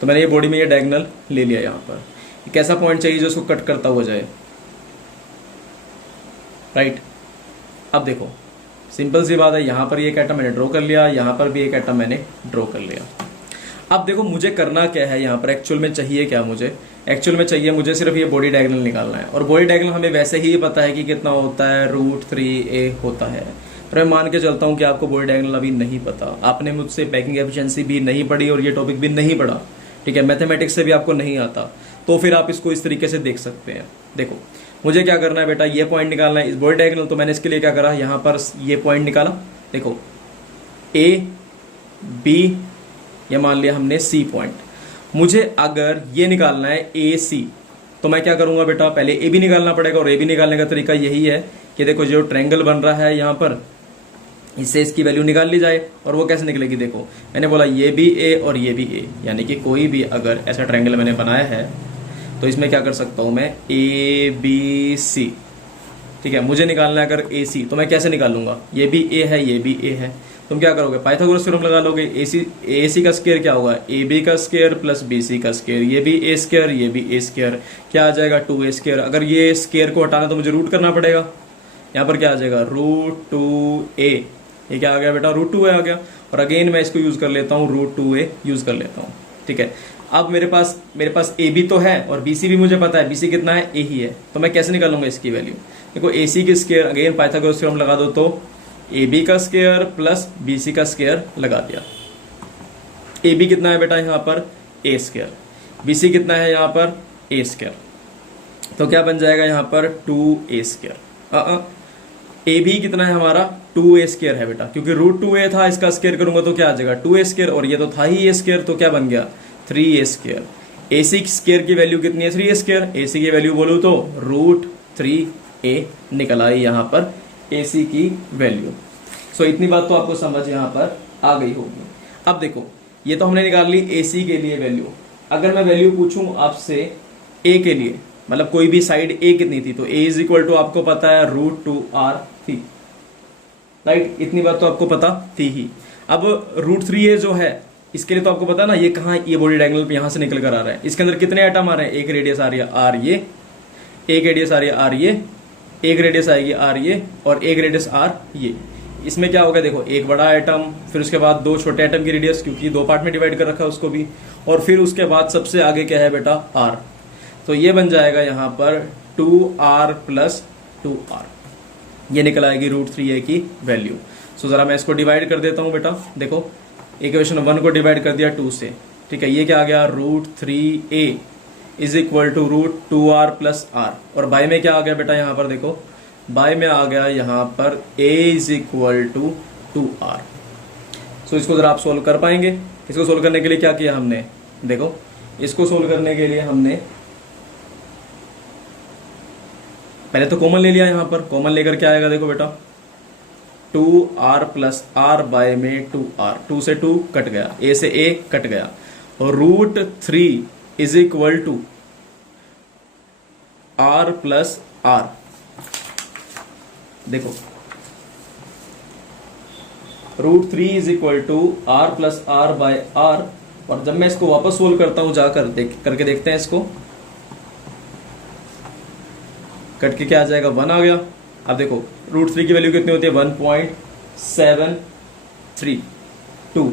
तो मैंने ये बॉडी में ये डायगोनल ले लिया। यहाँ पर एक ऐसा पॉइंट चाहिए जो उसको कट करता हुआ जाए, राइट। अब देखो सिंपल सी बात है, यहाँ पर एक एटम मैंने ड्रॉ कर लिया, यहाँ पर भी एक एटम मैंने ड्रॉ कर लिया। अब देखो मुझे करना क्या है, यहाँ पर एक्चुअल में चाहिए क्या, मुझे एक्चुअल में चाहिए मुझे सिर्फ ये बॉडी डायगोनल निकालना है। और बॉडी डायगोनल हमें वैसे ही पता है कि कितना होता है, √3a होता है। पर मैं मान के चलता हूँ कि आपको बॉडी डायगोनल अभी नहीं पता, आपने मुझसे पैकिंग एफिशिएंसी भी नहीं पढ़ी और ये टॉपिक भी नहीं पढ़ा, ठीक है, मैथमेटिक्स से भी आपको नहीं आता, तो फिर आप इसको इस तरीके से देख सकते हैं। देखो मुझे क्या करना है बेटा, ये पॉइंट निकालना है इस बॉडी डायगोनल। तो मैंने इसके लिए क्या करा, यहाँ पर ये पॉइंट निकाला। देखो ए बी, ये मान लिया हमने सी पॉइंट। मुझे अगर ये निकालना है ए सी, तो मैं क्या करूंगा बेटा, पहले ए बी निकालना पड़ेगा। और ए बी निकालने का तरीका यही है कि देखो जो ट्रायंगल बन रहा है यहाँ पर, इससे इसकी वैल्यू निकाल ली जाए। और वो कैसे निकलेगी, देखो मैंने बोला ये भी ए और ये भी ए, यानी कि कोई भी अगर ऐसा ट्रायंगल मैंने बनाया है तो इसमें क्या कर सकता हूं मैं, ए बी सी, ठीक है। मुझे निकालना है अगर ए सी, तो मैं कैसे निकालूंगा, ये भी ए है ये भी ए है। तुम क्या करोगे, पाइथागोरस थ्योरम लगा लोगे। ए सी का स्क्वायर क्या होगा, ए बी का स्क्वायर प्लस बी सी का स्क्वायर, ये भी ए स्क्वायर ये भी ए स्क्वायर, क्या आ जाएगा 2a स्क्वायर। अगर ये स्क्वायर को हटाना तो मुझे रूट करना पड़ेगा, यहाँ पर क्या आ जाएगा √2a, ये क्या आ गया बेटा √2a आ गया। और अगेन मैं इसको यूज कर लेता हूँ, √2a यूज कर लेता हूँ, ठीक है। अब मेरे पास ए बी तो है और बी सी भी मुझे पता है, बी सी कितना है, ए ही है। तो मैं कैसे निकालूंगा इसकी वैल्यू, देखो ए सी की स्क्वायर, अगेन पाइथागोरस थ्योरम लगा दो, तो ए बी का स्क्वायर प्लस बी सी का स्क्वायर लगा दिया। ए बी कितना है बेटा यहाँ पर, ए स्क्वायर, बी सी कितना है यहाँ पर, ए स्क्वायर। तो क्या बन जाएगा यहाँ पर 2a स्क्वायर। ए भी कितना है हमारा 2a स्क्वायर है बेटा, क्योंकि √2a था, इसका स्क्वायर करूंगा तो क्या आ जाएगा 2a स्क्वायर, और ये तो था ही a स्क्वायर, तो क्या बन गया 3a स्क्वायर। ए सी स्क्वायर की वैल्यू कितनी है 3a स्क्वायर, ए सी की वैल्यू बोलूं तो √3a निकल आई यहाँ पर ए सी की वैल्यू। सो इतनी बात तो आपको समझ यहाँ पर आ गई होगी। अब देखो ये तो हमने निकाल ली ए सी के लिए वैल्यू। अगर मैं वैल्यू पूछूं आपसे ए के लिए, मतलब कोई भी साइड ए कितनी थी, तो ए इज इक्वल टू आपको पता है √2r थी, राइट। इतनी बात तो आपको पता थी ही। अब √3a जो है इसके लिए तो आपको पता है ना, ये कहाँ, ये बॉडी डायगोनल पे यहां से निकल कर आ रहा है। इसके अंदर कितने एटम आ रहे हैं, एक रेडियस आ रही है आर ये, एक रेडियस आ रही है आर ये, एक रेडियस आएगी आर ये, और एक रेडियस आर ये। इसमें क्या होगा, देखो एक बड़ा एटम, फिर उसके बाद दो छोटे एटम की रेडियस, क्योंकि दो पार्ट में डिवाइड कर रखा है उसको भी, और फिर उसके बाद सबसे आगे क्या है बेटा आर। तो ये बन जाएगा यहाँ पर 2r + 2r, ये निकल आएगी √3a की वैल्यू। सो जरा मैं इसको डिवाइड कर देता हूँ बेटा। देखो इक्वेशन 1 को डिवाइड कर दिया 2 से, ठीक है। ये क्या आ गया √3a is equal to √2r + r, और बाय में क्या आ गया बेटा यहाँ पर, देखो बाय में आ गया यहाँ पर a is equal to 2r। So इसको जरा आप सोल्व कर पाएंगे। इसको सोल्व करने के लिए क्या किया हमने, देखो इसको सोल्व करने के लिए हमने पहले तो कॉमन ले लिया। यहाँ पर कॉमन लेकर क्या आएगा, देखो बेटा 2r + r बाय में 2r, 2 से 2 कट गया, a से a कट गया, √3 is equal to R plus R। देखो √3 is equal to R plus R by R, और जब मैं इसको वापस सोल्व करता हूं जाकर करके देखते हैं इसको, कट के क्या आ जाएगा, 1 आ गया। अब देखो √3 की वैल्यू कितनी होती है, 1.732।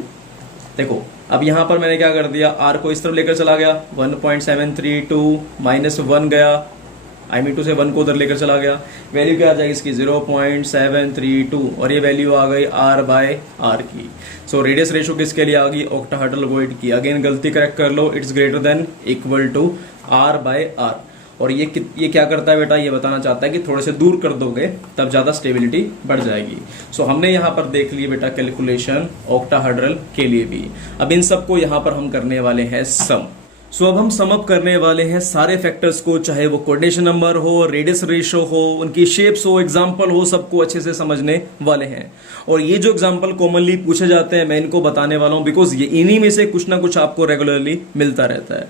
देखो अब यहां पर मैंने क्या कर दिया, R को इस तरफ लेकर चला गया, 1.732 माइनस 1 गया, I मीन टू से 1 को उधर लेकर चला गया, वैल्यू क्या आ जाएगी इसकी 0.732, और ये वैल्यू आ गई R बाय R की। सो रेडियस रेशो किसके लिए आ गई, ऑक्टाहेड्रल वॉइड की। अगेन गलती करेक्ट कर लो, it's greater than equal to R by R। और ये क्या करता है बेटा, ये बताना चाहता है कि थोड़े से दूर कर दोगे तब ज्यादा स्टेबिलिटी बढ़ जाएगी। सो हमने यहाँ पर देख लिए बेटा कैलकुलेशन ऑक्टाहेड्रल के लिए भी। अब इन सबको यहाँ पर हम करने वाले हैं सम। सो अब हम सम अप करने वाले हैं सारे फैक्टर्स को, चाहे वो कोऑर्डिनेशन नंबर हो, रेडियस रेशो हो, उनकी शेप्स हो, एग्जांपल हो, सबको अच्छे से समझने वाले हैं। और ये जो एग्जांपल कॉमनली पूछे जाते हैं मैं इनको बताने वाला हूं, बिकॉज ये इन्हीं में से कुछ ना कुछ आपको रेगुलरली मिलता रहता है।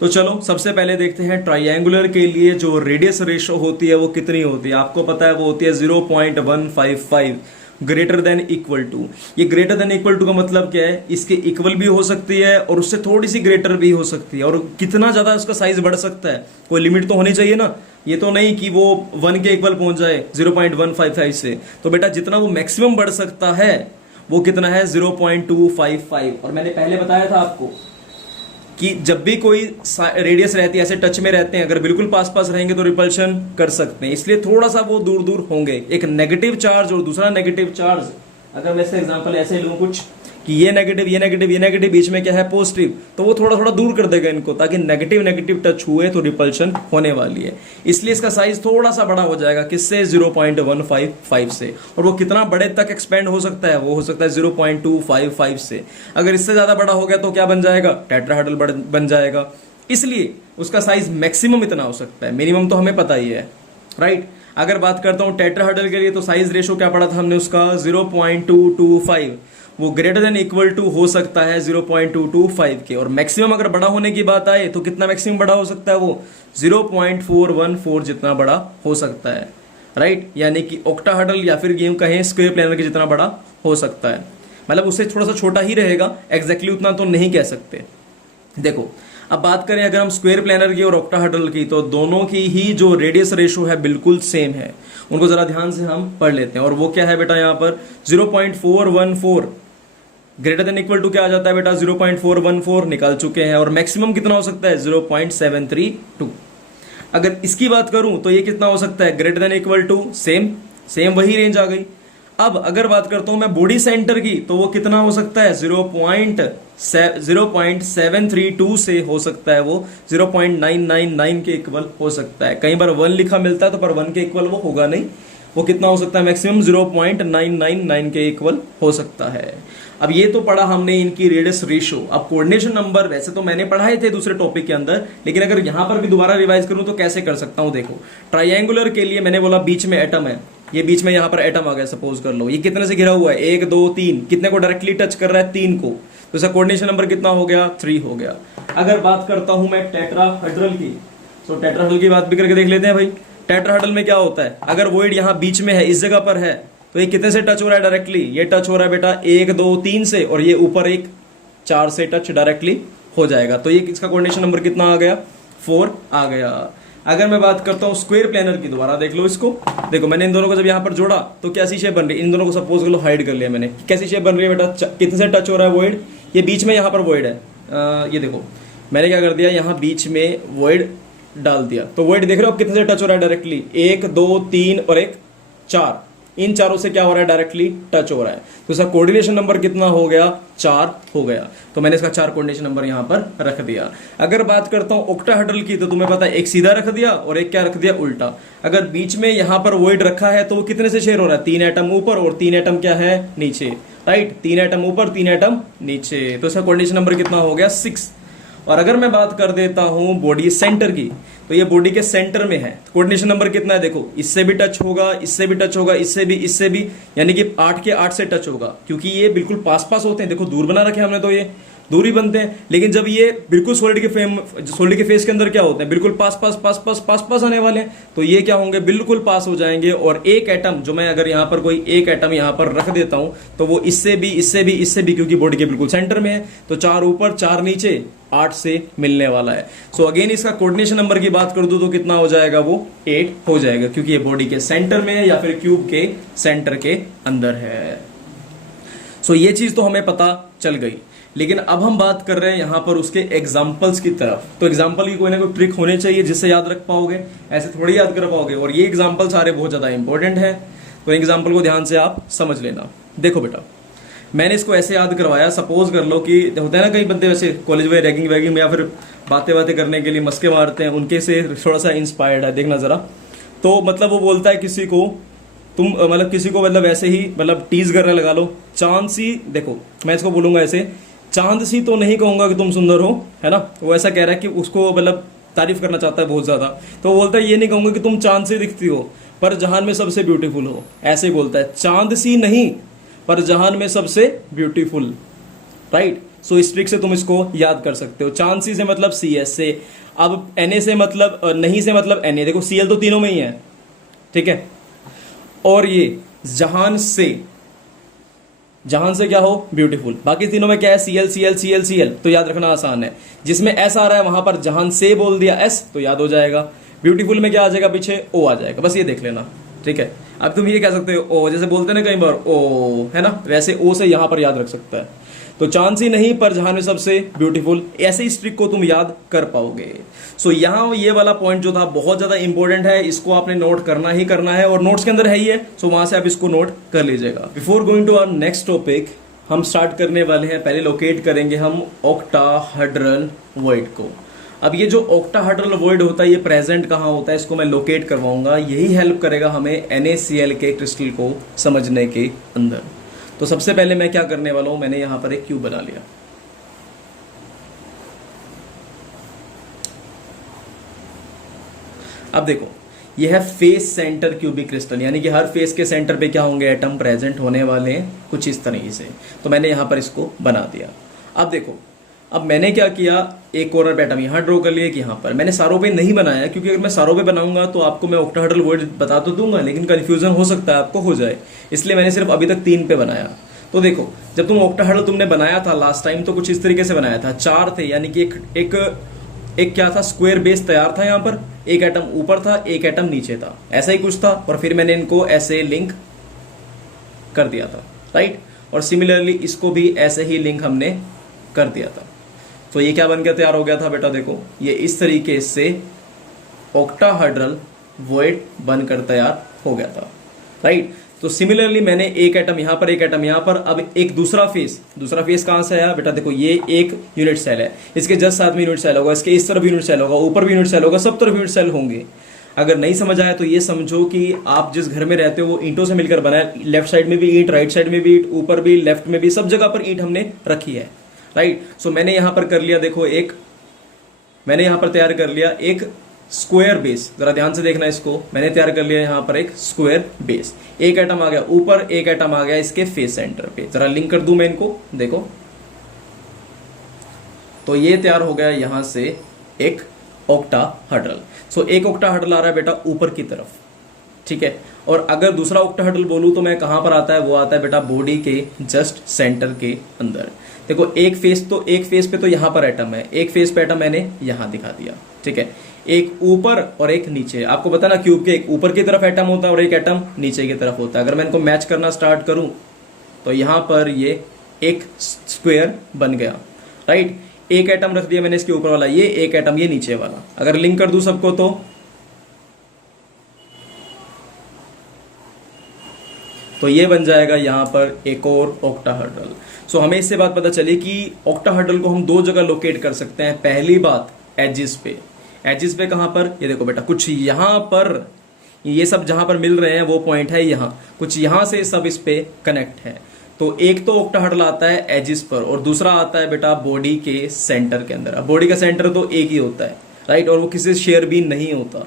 तो चलो सबसे पहले देखते हैं ट्राइंगुलर के लिए जो रेडियस रेशो होती है वो कितनी होती है। आपको पता है वो होती है 0.155 ग्रेटर देन इक्वल टू। ये ग्रेटर देन इक्वल टू का मतलब क्या है, इसके इक्वल भी हो सकती है और उससे थोड़ी सी ग्रेटर भी हो सकती है। और कितना ज्यादा उसका साइज बढ़ सकता है, कोई लिमिट तो होनी चाहिए ना। ये तो नहीं कि वो 1 के इक्वल पहुंच जाए 0.155 से। तो बेटा जितना वो मैक्सिमम बढ़ सकता है वो कितना है, 0.255। और मैंने पहले बताया था आपको कि जब भी कोई रेडियस रहती है, ऐसे टच में रहते हैं, अगर बिल्कुल पास पास रहेंगे तो रिपल्शन कर सकते हैं, इसलिए थोड़ा सा वो दूर दूर होंगे। एक नेगेटिव चार्ज और दूसरा नेगेटिव चार्ज, अगर मैं इसका एग्जांपल ऐसे लूं कुछ कि ये नेगेटिव ये नेगेटिव ये नेगेटिव, बीच में क्या है पॉजिटिव, तो वो थोड़ा थोड़ा दूर कर देगा इनको, ताकि नेगेटिव नेगेटिव टच हुए तो रिपल्शन होने वाली है। इसलिए इसका साइज थोड़ा सा बड़ा हो जाएगा, किससे, 0.155 से। और वो कितना बड़े तक एक्सपेंड हो सकता है, वो हो सकता है 0.255 से। अगर इससे ज्यादा बड़ा हो गया तो क्या बन जाएगा, टेट्राहेड्रल बन जाएगा। इसलिए उसका साइज मैक्सिमम इतना हो सकता है, मिनिमम तो हमें पता ही है, राइट। अगर बात करता हूं टेट्राहेड्रल के लिए, तो साइज रेशो क्या पड़ा था हमने उसका, 0.225। वो ग्रेटर देन इक्वल टू हो सकता है 0.225 के। और मैक्सिमम अगर बड़ा होने की बात आए तो कितना मैक्सिमम बड़ा हो सकता है, वो 0.414 जितना बड़ा हो सकता है, राइट। यानी कि ऑक्टाहेड्रल या फिर यूं कहें स्क्वायर प्लेनर के जितना बड़ा हो सकता है, मतलब उससे थोड़ा सा छोटा ही रहेगा, एग्जैक्टली उतना तो नहीं कह सकते। देखो अब बात करें अगर हम स्क्वायर प्लेनर की और ऑक्टाहेड्रल की, तो दोनों की ही जो रेडियस रेशो है बिल्कुल सेम है। उनको जरा ध्यान से हम पढ़ लेते हैं। और वो क्या है बेटा, यहाँ पर 0.414 ग्रेटर देन इक्वल टू क्या आ जाता है बेटा, 0.414 निकाल चुके हैं। और मैक्सिमम कितना हो सकता है, 0.732। अगर इसकी बात करूं तो ये कितना हो सकता है, greater than equal to, same वही रेंज आ गई। अब अगर बात करता हूं मैं बॉडी सेंटर की, तो वो कितना हो सकता है, 0.732 से हो सकता है, वो 0.999 के इक्वल हो सकता है। कई बार 1 लिखा मिलता है तो पर 1 के इक्वल वो होगा नहीं। वो कितना हो सकता है, मैक्सिमम 0.999 के इक्वल हो सकता है। अब ये तो पढ़ा हमने इनकी रेडियस रेशो। अब कोऑर्डिनेशन नंबर वैसे तो मैंने पढ़ाए थे दूसरे टॉपिक के अंदर, लेकिन अगर यहां पर भी दोबारा रिवाइज करूं तो कैसे कर सकता हूं। देखो ट्राइंगुलर के लिए मैंने बोला बीच में एटम है, ये बीच में यहां पर एटम आ गया, सपोज कर लो। ये कितने से घिरा हुआ है, 1 2 3, कितने को डायरेक्टली टच कर रहा है, 3 को। तो इसका कोऑर्डिनेशन नंबर कितना हो गया, 3 हो गया। अगर बात करता हूं मैं टेट्राहेड्रल की, तो टेट्राहेड्रल की बात भी करके देख लेते हैं भाई। टेट्राहेड्रल में क्या होता है, अगर वॉइड यहां बीच में है, इस जगह पर है, तो ये कितने से टच हो रहा है डायरेक्टली, ये टच हो रहा है बेटा 1 2 3 से, और ये ऊपर एक 4 से टच डायरेक्टली हो जाएगा। तो ये इसका कोऑर्डिनेशन नंबर कितना आ गया, 4 आ गया। अगर मैं बात करता हूं स्क्वायर प्लेनर की, दोबारा देख लो इसको। देखो मैंने इन दोनों को जब यहां पर जोड़ा तो कैसी शेप बन रही है, इन दोनों को सपोज कर लो हाइड कर लिया मैंने, कैसी शेप बन रही है बेटा, कितने से टच हो रहा है वॉइड, ये बीच में यहां पर वॉइड है। ये देखो मैंने क्या कर दिया, यहां बीच में वॉइड डाल दिया, तो वॉइड देख रहे हो कितने से टच हो रहा है डायरेक्टली, 1 2 3 और एक 4, इन चारों से क्या हो रहा है, डायरेक्टली टच हो रहा है। तो इसका कोऑर्डिनेशन नंबर कितना हो गया, 4 हो गया। तो मैंने इसका 4 कोऑर्डिनेशन नंबर यहां पर रख दिया। अगर बात करता हूं ऑक्टाहेड्रल की, तो तुम्हें पता है एक सीधा रख दिया और एक क्या रख दिया, उल्टा। अगर बीच में यहां पर वॉइड रखा है तो वो कितने से शेयर हो रहा है, 3 एटम ऊपर और 3 एटम क्या है, नीचे, राइट। 3 एटम ऊपर 3 एटम नीचे, तो इसका कोऑर्डिनेशन नंबर कितना हो गया, 6। और अगर मैं बात कर देता हूं बॉडी सेंटर की, तो ये बॉडी के सेंटर में है, कोऑर्डिनेशन नंबर कितना है, देखो इससे भी टच होगा, इससे भी टच होगा, इससे भी, यानी कि 8 के 8 से टच होगा, क्योंकि ये बिल्कुल पास पास होते हैं। देखो दूर बना रखे हमने तो ये, दूरी बनते हैं। लेकिन जब ये बिल्कुल सॉलिड के फेस के अंदर क्या होते हैं, बिल्कुल पास पास पास पास पास पास आने वाले हैं, तो ये क्या होंगे, बिल्कुल पास हो जाएंगे। और एक एटम जो मैं अगर यहां पर कोई एक एटम यहां पर रख देता हूं तो वो इससे भी इससे भी इससे भी, क्योंकि बॉडी के बिल्कुल सेंटर में है, तो 4 ऊपर 4 नीचे 8 से मिलने वाला है। सो अगेन इसका कोऑर्डिनेशन नंबर की बात कर दूं तो कितना हो जाएगा, वो 8 हो जाएगा, क्योंकि ये बॉडी के सेंटर में है या फिर क्यूब के सेंटर के अंदर है। सो ये चीज तो हमें पता चल गई। लेकिन अब हम बात कर रहे हैं यहां पर उसके एग्जाम्पल्स की तरफ। तो एग्जाम्पल की कोई ना कोई ट्रिक होनी चाहिए जिससे याद रख पाओगे, ऐसे थोड़ी याद कर पाओगे। और ये एग्जाम्पल सारे बहुत ज्यादा इंपॉर्टेंट है, तो एग्जाम्पल को ध्यान से आप समझ लेना। देखो बेटा, मैंने इसको ऐसे याद करवाया, सपोज कर लो कि होता है ना कई बंदे वैसे कॉलेज में रैगिंग वैगिंग में या फिर बातें बातें करने के लिए मस्के मारते हैं, उनके से थोड़ा सा इंस्पायर्ड है, देखना जरा। तो मतलब वो बोलता है किसी को, तुम मतलब किसी को मतलब ऐसे ही मतलब टीज करने लगा लो, चांद सी, देखो मैं इसको बोलूंगा ऐसे, चांद सी तो नहीं कहूंगा कि तुम सुंदर हो, है ना, वो ऐसा कह रहा है कि उसको मतलब तारीफ करना चाहता है बहुत ज्यादा। तो वो बोलता है ये नहीं कहूंगा कि तुम चांद सी दिखती हो पर जहान में सबसे ब्यूटीफुल हो, ऐसे ही बोलता है, चांद सी नहीं पर जहान में सबसे ब्यूटीफुल, राइट। सो इस ट्रिक से तुम इसको याद कर सकते हो। चांद सी से मतलब सी एस से, अब एन से मतलब नहीं से मतलब एन ए, देखो सी एल तो तीनों में ही है, ठीक है। और ये जहान से क्या हो, ब्यूटीफुल। बाकी तीनों में क्या है, C L C L C L C L, तो याद रखना आसान है। जिसमें एस आ रहा है वहां पर जहान से बोल दिया एस, तो याद हो जाएगा। ब्यूटीफुल में क्या आ जाएगा, पीछे ओ आ जाएगा, बस ये देख लेना, ठीक है। अब तुम ये कह सकते हो ओ, जैसे बोलते हैं ना कई बार ओ, है ना, वैसे ओ से यहां पर याद रख सकता है। तो चांद सी नहीं पर जहां में सबसे ब्यूटीफुल, ऐसे इस ट्रिक को तुम याद कर पाओगे। सो यहां ये वाला पॉइंट जो था बहुत ज्यादा इंपॉर्टेंट है, इसको आपने नोट करना ही करना है, और नोट्स के अंदर है ही है, सो वहां से आप इसको नोट कर लीजिएगा। Before going to our next topic, हम स्टार्ट करने वाले हैं, पहले लोकेट करेंगे हम ऑक्टाहेड्रल वॉइड को। अब ये जो ऑक्टाहेड्रल वॉइड होता है ये प्रेजेंट कहाँ होता है, इसको मैं लोकेट करवाऊंगा, यही हेल्प करेगा हमें NaCl के क्रिस्टल को समझने के अंदर। तो सबसे पहले मैं क्या करने वाला हूं, मैंने यहां पर एक क्यूब बना लिया। अब देखो ये है फेस सेंटर क्यूबिक क्रिस्टल, यानी कि हर फेस के सेंटर पे क्या होंगे, एटम प्रेजेंट होने वाले हैं कुछ इस तरीके से। तो मैंने यहां पर इसको बना दिया। अब देखो, अब मैंने क्या किया, एक कॉर्नर पे एटम यहां ड्रॉ कर लिया कि यहां पर, मैंने सारों पे नहीं बनाया, क्योंकि अगर मैं सारों पे बनाऊंगा तो आपको मैं ऑक्टाहेड्रल वॉइड बता तो दूंगा लेकिन कंफ्यूजन हो सकता है आपको हो जाए, इसलिए मैंने सिर्फ अभी तक 3 पे बनाया। तो देखो, जब तुम ऑक्टाहेड्रल तुमने बनाया था लास्ट टाइम तो कुछ इस तरीके से बनाया था, 4 थे, यानी कि एक क्या था, स्क्वायर बेस तैयार था, यहां पर एक एटम ऊपर था, एक एटम नीचे था, ऐसा ही कुछ था। और फिर मैंने इनको ऐसे लिंक कर दिया था, राइट। और सिमिलरली इसको भी ऐसे ही लिंक हमने कर दिया था। तो ये क्या बन के तैयार हो गया था बेटा, देखो ये इस तरीके से ऑक्टाहेड्रल वॉइड बनकर तैयार हो गया था, राइट। तो सिमिलरली मैंने एक एटम यहां पर, एक एटम यहां पर, अब एक दूसरा फेस कहां से आया बेटा, देखो ये एक यूनिट सेल है, इसके जस्ट साथ में यूनिट सेल होगा, इसके इस तरफ यूनिट सेल होगा, ऊपर भी यूनिट सेल होगा, सब तरफ यूनिट सेल होंगे। अगर नहीं समझ आया तो ये समझो कि आप जिस घर में रहते हो वो ईंटों से मिलकर बना है, लेफ्ट साइड में भी ईंट, राइट साइड में भी ईंट, ऊपर भी, लेफ्ट में भी, सब जगह पर ईंट हमने रखी है, राइट। सो मैंने यहां पर कर लिया, देखो मैंने यहां पर तैयार कर लिया एक स्क्वायर बेस, जरा ध्यान से देखना इसको, मैंने तैयार कर लिया यहां पर एक स्क्वायर बेस। एक एटम आ गया ऊपर, एक एटम आ गया इसके फेस सेंटर पे, जरा लिंक कर दूं मैं इनको, देखो तो ये तैयार हो गया यहां से एक ऑक्टाहेड्रल। सो एक ऑक्टाहेड्रल आ रहा है बेटा ऊपर की तरफ, ठीक है। और अगर दूसरा ऑक्टाहेड्रल बोलूं तो मैं कहां पर आता है, वो आता है बेटा बॉडी के जस्ट सेंटर के अंदर। देखो एक फेस पे तो यहां पर एटम है, एक फेस पे एटम मैंने यहां दिखा दिया, ठीक है। एक ऊपर और एक नीचे, आपको पता ना क्यूब के एक ऊपर की तरफ एटम होता है और एक एटम नीचे की तरफ होता है। अगर मैं इनको मैच करना स्टार्ट करूं तो यहां पर ये एक स्क्वायर बन गया, राइट। एक एटम रख दिया मैंने इसके ऊपर वाला, ये एक एटम ये नीचे वाला। अगर लिंक कर दूं सबको तो ये बन जाएगा यहां पर एक और ऑक्टाहेड्रल। सो हमें इससे बात पता चली कि ऑक्टाहेड्रल को हम 2 जगह लोकेट कर सकते हैं। पहली बात एजिस पे कहां पर, ये देखो बेटा कुछ यहां पर, ये सब जहां पर मिल रहे हैं वो पॉइंट है यहां, कुछ यहां से सब इस पे कनेक्ट है। तो एक तो ऑक्टाहेड्रल आता है एजिस पर और दूसरा आता है बेटा बॉडी के सेंटर के अंदर। अब बॉडी का सेंटर तो एक ही होता है, राइट, और वो किसी से शेयर भी नहीं होता।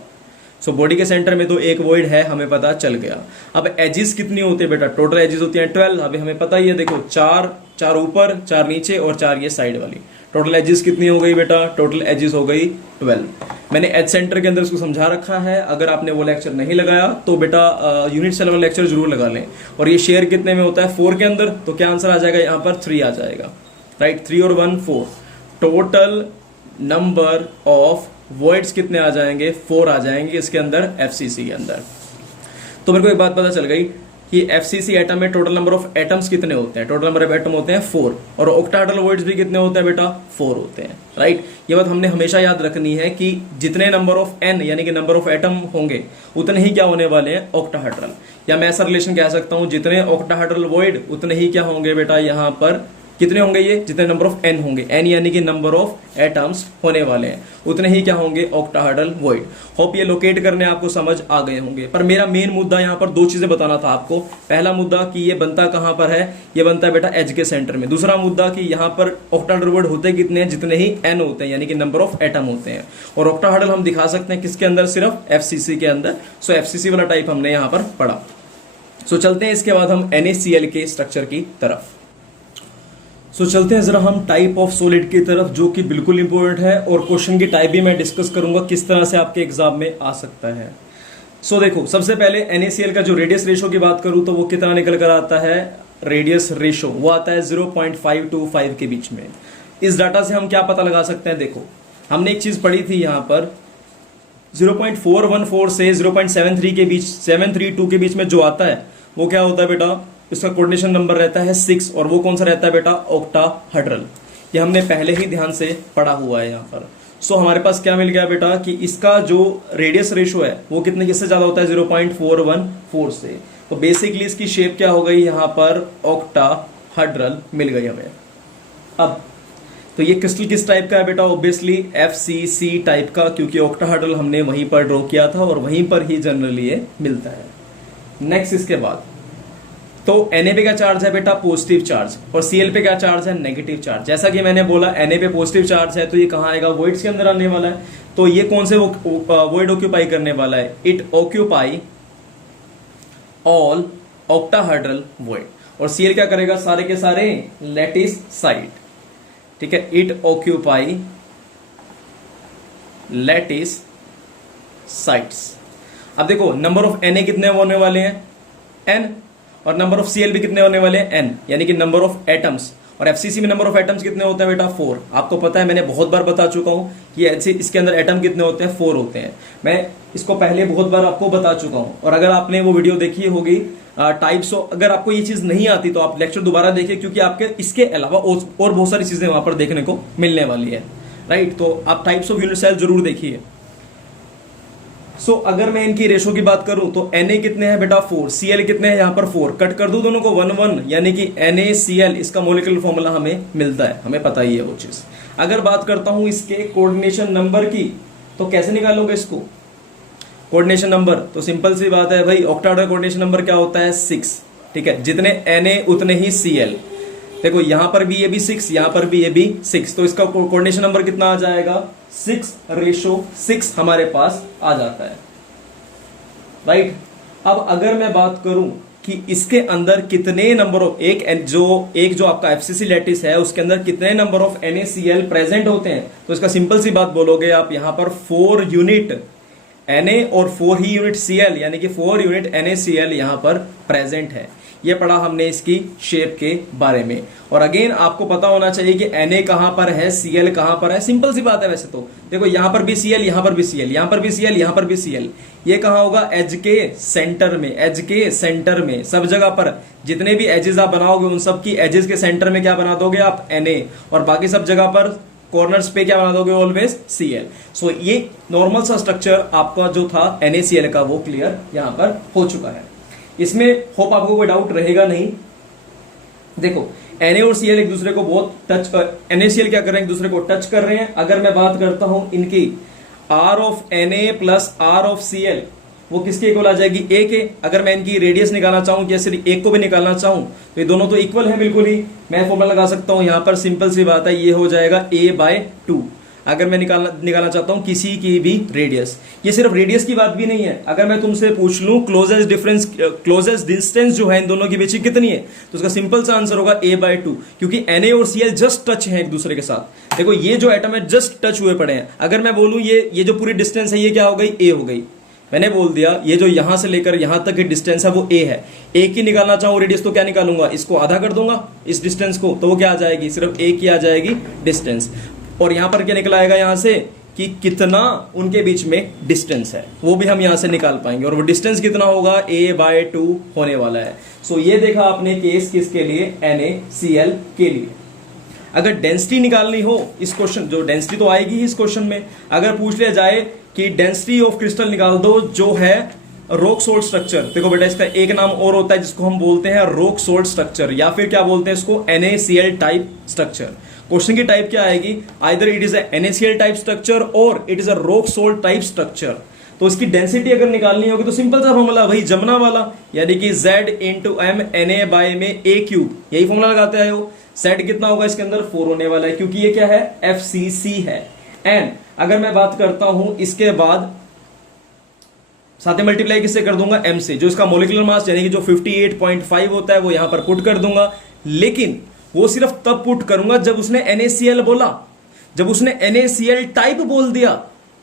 सो बॉडी के सेंटर में तो एक वॉइड है, हमें पता चल गया। अब एजिस कितनी होती है बेटा, टोटल एजिस होती है 12। अभी हमें पता ही है, देखो 4 ऊपर, 4 नीचे और 4 ये साइड वाली। टोटल एजिस कितनी हो गई बेटा, टोटल एजिस हो गई 12। मैंने एज सेंटर के अंदर उसको समझा रखा है, अगर आपने वो लेक्चर नहीं लगाया तो बेटा यूनिट सेल वाला लेक्चर जरूर लगा लें। और ये शेयर कितने में होता है, 4 के अंदर, तो क्या आंसर आ जाएगा यहाँ पर 3 आ जाएगा, राइट। 3 और 1 4। टोटल नंबर ऑफ वॉइड्स कितने आ जाएंगे, 4 आ जाएंगे इसके अंदर, एफसीसी के अंदर। तो मेरे को एक बात पता चल गई कि एफसीसी एटम में टोटल नंबर ऑफ एटम्स कितने होते हैं, टोटल नंबर ऑफ एटम होते हैं 4, और ऑक्टाहेड्रल वॉइड्स भी कितने होते हैं बेटा, 4 होते हैं, राइट। ये बात हमने हमेशा याद रखनी है कि जितने नंबर ऑफ एन यानी कि नंबर ऑफ एटम होंगे उतने ही क्या होने वाले हैं, ऑक्टाहेड्रल। या मैं ऐसा रिलेशन कह सकता हूं, जितने ऑक्टाहेड्रल वॉइड उतने ही क्या होंगे बेटा, यहां पर कितने होंगे, ये जितने नंबर ऑफ एन होंगे, एन यानी कि नंबर ऑफ एटम्स होने वाले हैं, उतने ही क्या होंगे, ऑक्टाहेड्रल वॉइड। होप ये लोकेट करने आपको समझ आ गए होंगे। पर मेरा मेन मुद्दा यहाँ पर 2 चीजें बताना था आपको। पहला मुद्दा कि ये बनता कहां पर है, ये बनता है बेटा एज के सेंटर में। दूसरा मुद्दा कि यहाँ पर ऑक्टाहेड्रल वॉइड होते कितने हैं, जितने ही एन होते हैं यानी कि नंबर ऑफ एटम होते हैं। और ऑक्टाहेड्रल हम दिखा सकते हैं किसके अंदर, सिर्फ एफसीसी के अंदर। सो एफसीसी वाला टाइप हमने यहाँ पर पढ़ा। सो चलते हैं इसके बाद हम NaCl के स्ट्रक्चर की तरफ। सो चलते हैं जरा हम टाइप ऑफ सॉलिड की तरफ, जो कि बिल्कुल इंपॉर्टेंट है, और क्वेश्चन की टाइप भी मैं डिस्कस करूंगा किस तरह से आपके एग्जाम में आ सकता है। सो देखो, सबसे पहले NaCl का जो रेडियस रेशो की बात करूं तो वो कितना निकल कर आता है, रेडियस रेशो वो आता है 0.525 के बीच में। इस डाटा से हम क्या पता लगा सकते हैं, देखो हमने एक चीज पढ़ी थी यहाँ पर 0.414 से 0.73 के बीच, 732 के बीच में जो आता है वो क्या होता है बेटा, इसका कोऑर्डिनेशन नंबर रहता है 6, और वो कौन सा रहता है बेटा, ऑक्टाहेड्रल। ये हमने पहले ही ध्यान से पढ़ा हुआ है यहाँ पर। सो हमारे पास क्या मिल गया बेटा कि इसका जो रेडियस रेशो है वो कितने, किससे ज्यादा होता है, 0.414 से। तो बेसिकली इसकी शेप क्या हो गई यहाँ पर, ऑक्टाहेड्रल मिल गई हमें। अब तो ये क्रिस्टल किस टाइप का है बेटा, ऑब्वियसली FCC टाइप का, क्योंकि ऑक्टाहेड्रल हमने वहीं पर ड्रॉ किया था और वहीं पर ही जनरली ये मिलता है। नेक्स्ट इसके बाद तो Na पे क्या चार्ज है बेटा, पॉजिटिव चार्ज, और Cl पे क्या चार्ज है, नेगेटिव चार्ज। जैसा कि मैंने बोला Na पे पॉजिटिव चार्ज है तो ये कहाँ आएगा, वॉइड्स के अंदर आने वाला है। तो ये कौन से वॉइड ऑक्यूपाई करने वाला है, it occupy all octahedral void. और Cl क्या करेगा, सारे के सारे लैटिस साइड, ठीक है, इट ऑक्यूपाई लैटिस साइड्स। अब देखो नंबर ऑफ Na कितने होने वाले हैं, n, और नंबर ऑफ Cl भी कितने होने वाले हैं, n, यानी कि नंबर ऑफ एटम्स। और FCC में नंबर ऑफ एटम्स कितने होते हैं बेटा, 4। आपको पता है, मैंने बहुत बार बता चुका हूं कि ऐसे इसके अंदर एटम कितने होते हैं, 4 होते हैं। मैं इसको पहले बहुत बार आपको बता चुका हूं, और अगर आपने वो वीडियो देखी होगी टाइप्स ऑफ, अगर आपको ये चीज नहीं आती तो आप लेक्चर दोबारा देखिए, क्योंकि आपके इसके अलावा और बहुत सारी चीजें वहां पर देखने को मिलने वाली है, राइट। तो आप टाइप्स ऑफ यूनिट सेल जरूर देखिए। सो अगर मैं इनकी रेशो की बात करूं तो Na कितने हैं बेटा, 4, Cl कितने हैं यहाँ पर 4, कट कर दूं दोनों को 1 1, यानी कि NaCl, इसका मॉलिक्यूलर फॉर्मूला हमें मिलता है, हमें पता ही है वो चीज। अगर बात करता हूं इसके कोऑर्डिनेशन नंबर की, तो कैसे निकालोगे इसको कोऑर्डिनेशन नंबर, तो सिंपल सी बात है भाई, ऑक्टाहेड्रल कोऑर्डिनेशन नंबर क्या होता है, 6, ठीक है। जितने Na उतने ही Cl। देखो यहां पर भी ये भी 6, यहां पर भी ये भी 6, तो इसका कोऑर्डिनेशन नंबर कितना आ जाएगा, 6:6 हमारे पास आ जाता है, राइट। अब अगर मैं बात करूं कि इसके अंदर कितने नंबर ऑफ एक जो आपका FCC लैटिस है उसके अंदर कितने नंबर ऑफ NaCl प्रेजेंट होते हैं, तो इसका सिंपल सी बात बोलोगे आप, यहां पर 4 यूनिट Na और 4 ही यूनिट Cl, यानी कि 4 यूनिट NaCl यहां पर प्रेजेंट है। ये पढ़ा हमने इसकी शेप के बारे में। और अगेन आपको पता होना चाहिए कि Na कहां पर है, Cl कहां पर है। सिंपल सी बात है वैसे तो, देखो यहां पर भी Cl, यहां पर भी Cl, यहां पर भी Cl, यहां पर भी Cl। ये कहां होगा, एज के सेंटर में, एज के सेंटर में, सब जगह पर जितने भी एजेस आप बनाओगे उन सब की एजेस के सेंटर में क्या बना दोगे आप, Na, और बाकी सब जगह पर कॉर्नर्स पे क्या बना दोगे, ऑलवेज Cl। सो ये नॉर्मल सा स्ट्रक्चर आपका जो था NaCl का वो क्लियर यहां पर हो चुका है। इसमें होप आपको कोई डाउट रहेगा नहीं। देखो Na और Cl एक दूसरे को बहुत टच कर, NaCl क्या कर रहे हैं, एक दूसरे को टच कर रहे हैं। अगर मैं बात करता हूं इनकी R of Na plus R of Cl, वो किसके इक्वल आ जाएगी, A के। अगर मैं इनकी रेडियस निकालना चाहूं या सिर्फ एक को भी निकालना चाहूं तो ये दोनों तो इक्वल है बिल्कुल ही। मैं फॉर्मूला लगा सकता हूं यहां पर, सिंपल सी बात है, ये हो जाएगा A/2। अगर मैं निकालना चाहता हूं किसी की भी रेडियस। ये सिर्फ रेडियस की बात भी नहीं है, अगर मैं तुमसे पूछ लूं क्लोजेस्ट डिस्टेंस जो है इन दोनों के बीच कितनी है, तो उसका सिंपल सा आंसर होगा a/2, क्योंकि Na और Cl जस्ट टच है एक दूसरे के साथ। देखो ये जो एटम है जस्ट टच हुए पड़े हैं। अगर मैं बोलूं ये जो पूरी डिस्टेंस है ये क्या हो गई, a हो गई। मैंने बोल दिया ये जो यहां से लेकर यहां तक की डिस्टेंस है वो a है। a की निकालना चाहूं रेडियस तो क्या निकालूंगा, इसको आधा कर दूंगा इस डिस्टेंस को, तो वो क्या आ जाएगी, सिर्फ a की आ जाएगी डिस्टेंस। और यहां पर क्या निकल आएगा यहां से कि कितना उनके बीच में डिस्टेंस है, वो भी हम यहां से निकाल पाएंगे। और वो डिस्टेंस कितना होगा, a/2 होने वाला है। सो ये देखा आपने केस किसके लिए, NaCl के लिए। अगर डेंसिटी निकालनी हो इस क्वेश्चन, जो डेंसिटी तो आएगी ही इस क्वेश्चन में, अगर पूछ लिया जाए कि डेंसिटी ऑफ क्रिस्टल निकाल दो जो है रॉक सोल्ट स्ट्रक्चर, देखो बेटा इसका एक नाम और होता है जिसको हम बोलते हैं रॉक सोल्ट स्ट्रक्चर, या फिर क्या बोलते हैं इसको, NaCl टाइप स्ट्रक्चर। क्वेश्चन की टाइप क्या आएगी, either it is a NaCl type structure और it is a rock salt type structure. तो इसकी डेंसिटी अगर निकालनी होगी तो सिंपल सा फॉर्मूला वही जमना वाला, यानी कि Z × M Na में a³, यही फॉर्मूला लगाते आए हो। Z कितना होगा इसके अंदर, 4 होने वाला है, क्योंकि ये क्या है, FCC है। एंड अगर मैं बात करता हूं इसके बाद साथ में मल्टीप्लाई किससे कर दूंगा, M से, जो इसका मोलिकुलर मास यानी कि जो 58.5 होता है वो यहां पर पुट कर दूंगा। लेकिन वो सिर्फ तब पुट करूंगा जब उसने NaCl बोला। जब उसने NaCl टाइप बोल दिया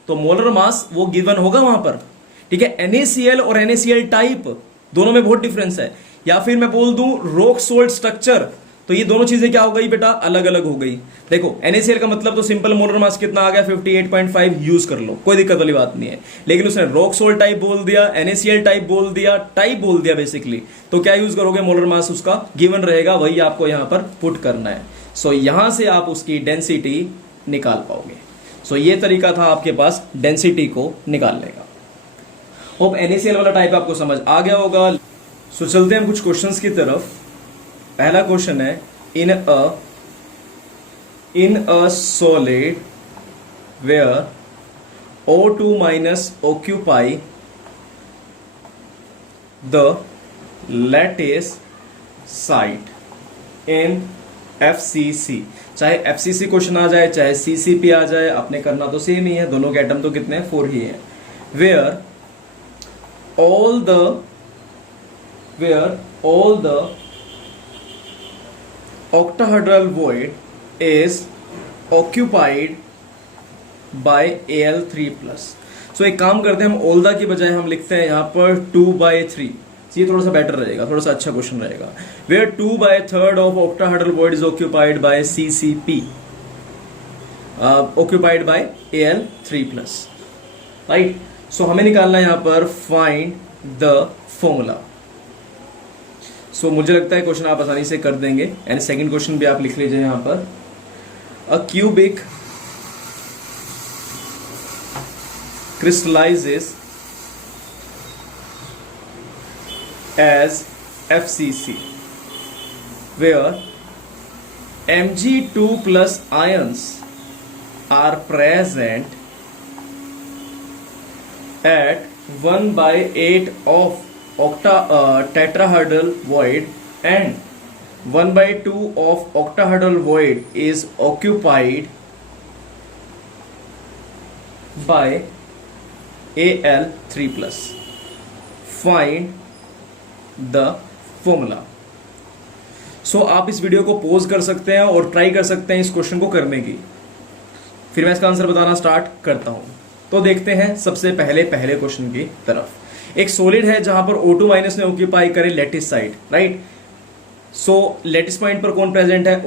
तो मोलर मास वो गिवन होगा वहां पर, ठीक है। NaCl और NaCl टाइप दोनों में बहुत डिफरेंस है। या फिर मैं बोल दूं रॉक सोल्ट स्ट्रक्चर, तो ये दोनों चीजें क्या हो गई बेटा, अलग अलग हो गई। देखो NaCl का मतलब तो सिंपल मोलर मास कितना आ गया, 58.5, यूज कर लो, कोई दिक्कत वाली बात नहीं है। लेकिन उसने रॉक सोल्ट टाइप बोल दिया, NaCl टाइप बोल दिया बेसिकली, तो क्या यूज करोगे, मोलर मास उसका गिवन रहेगा, वही आपको यहां पर पुट करना है। सो यहां से आप उसकी डेंसिटी निकाल पाओगे। सो ये तरीका था आपके पास डेंसिटी को निकालने का। होप NaCl वाला टाइप आपको समझ आ गया होगा। सो चलते हैं कुछ क्वेश्चंस की तरफ। पहला क्वेश्चन है, in a solid where O2 minus occupy the lattice site in FCC। चाहे FCC क्वेश्चन आ जाए चाहे CCP आ जाए, आपने करना तो सेम ही है, दोनों के एटम तो कितने हैं, 4 ही है। where all the octahedral void is occupied by Al3+। सो एक काम करते हैं, हम ओल्दा की बजाय हम लिखते हैं यहाँ पर 2/3। ये थोड़ा सा बेटर रहेगा, थोड़ा सा अच्छा क्वेश्चन रहेगा। Where 2/3 of octahedral void is occupied by CCP, occupied by Al3+, right. So हमें निकालना है यहाँ पर फाइंड द फॉर्मूला। सो मुझे लगता है क्वेश्चन आप आसानी से कर देंगे। एंड सेकंड क्वेश्चन भी आप लिख लीजिए यहाँ पर, a cubic crystallizes as FCC where Mg2+ ions are present at 1/8 of tetrahedral void and 1/2 of octahedral void is occupied by Al3+। Find the formula. So आप इस वीडियो को पॉज कर सकते हैं और ट्राई कर सकते हैं इस क्वेश्चन को करने की, फिर मैं इसका आंसर बताना स्टार्ट करता हूं। तो देखते हैं सबसे पहले क्वेश्चन की तरफ। एक सॉलिड है जहां पर O2- ने ऑक्यूपाई करे lattice side, right. So lattice point पर कौन प्रेजेंट है,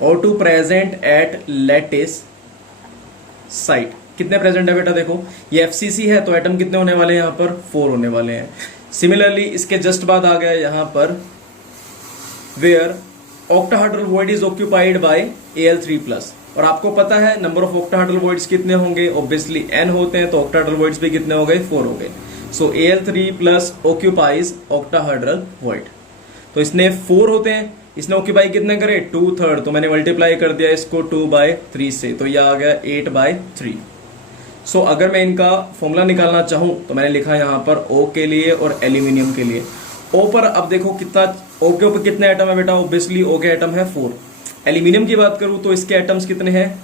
O2 present at lattice site. कितने प्रेजेंट है बेटा, देखो ये FCC है तो एटम कितने होने वाले हैं यहाँ पर, 4 होने वाले हैं। सिमिलरली इसके जस्ट बाद आ गया यहाँ पर where octahedral void is occupied by Al3+, और आपको पता है नंबर ऑफ octahedral voids कितने होंगे, ऑब्वियसली n होते हैं, तो octahedral voids भी कितने हो गए, 4 हो गए। सो Al3+ occupies octahedral void, तो इसने 4 होते हैं, इसने ऑक्यूपाई कितने करे, 2/3, तो मैंने मल्टीप्लाई कर दिया इसको 2/3 से, तो यह आ गया 8/3। सो अगर मैं इनका फॉर्मूला निकालना चाहूं तो मैंने लिखा यहाँ पर O के लिए और एल्यूमिनियम के लिए। O पर अब देखो कितना, O के ऊपर कितने एटम है बेटा, ऑब्वियसली O के एटम है 4, एल्यूमिनियम की बात करूं तो इसके एटम्स कितने हैं,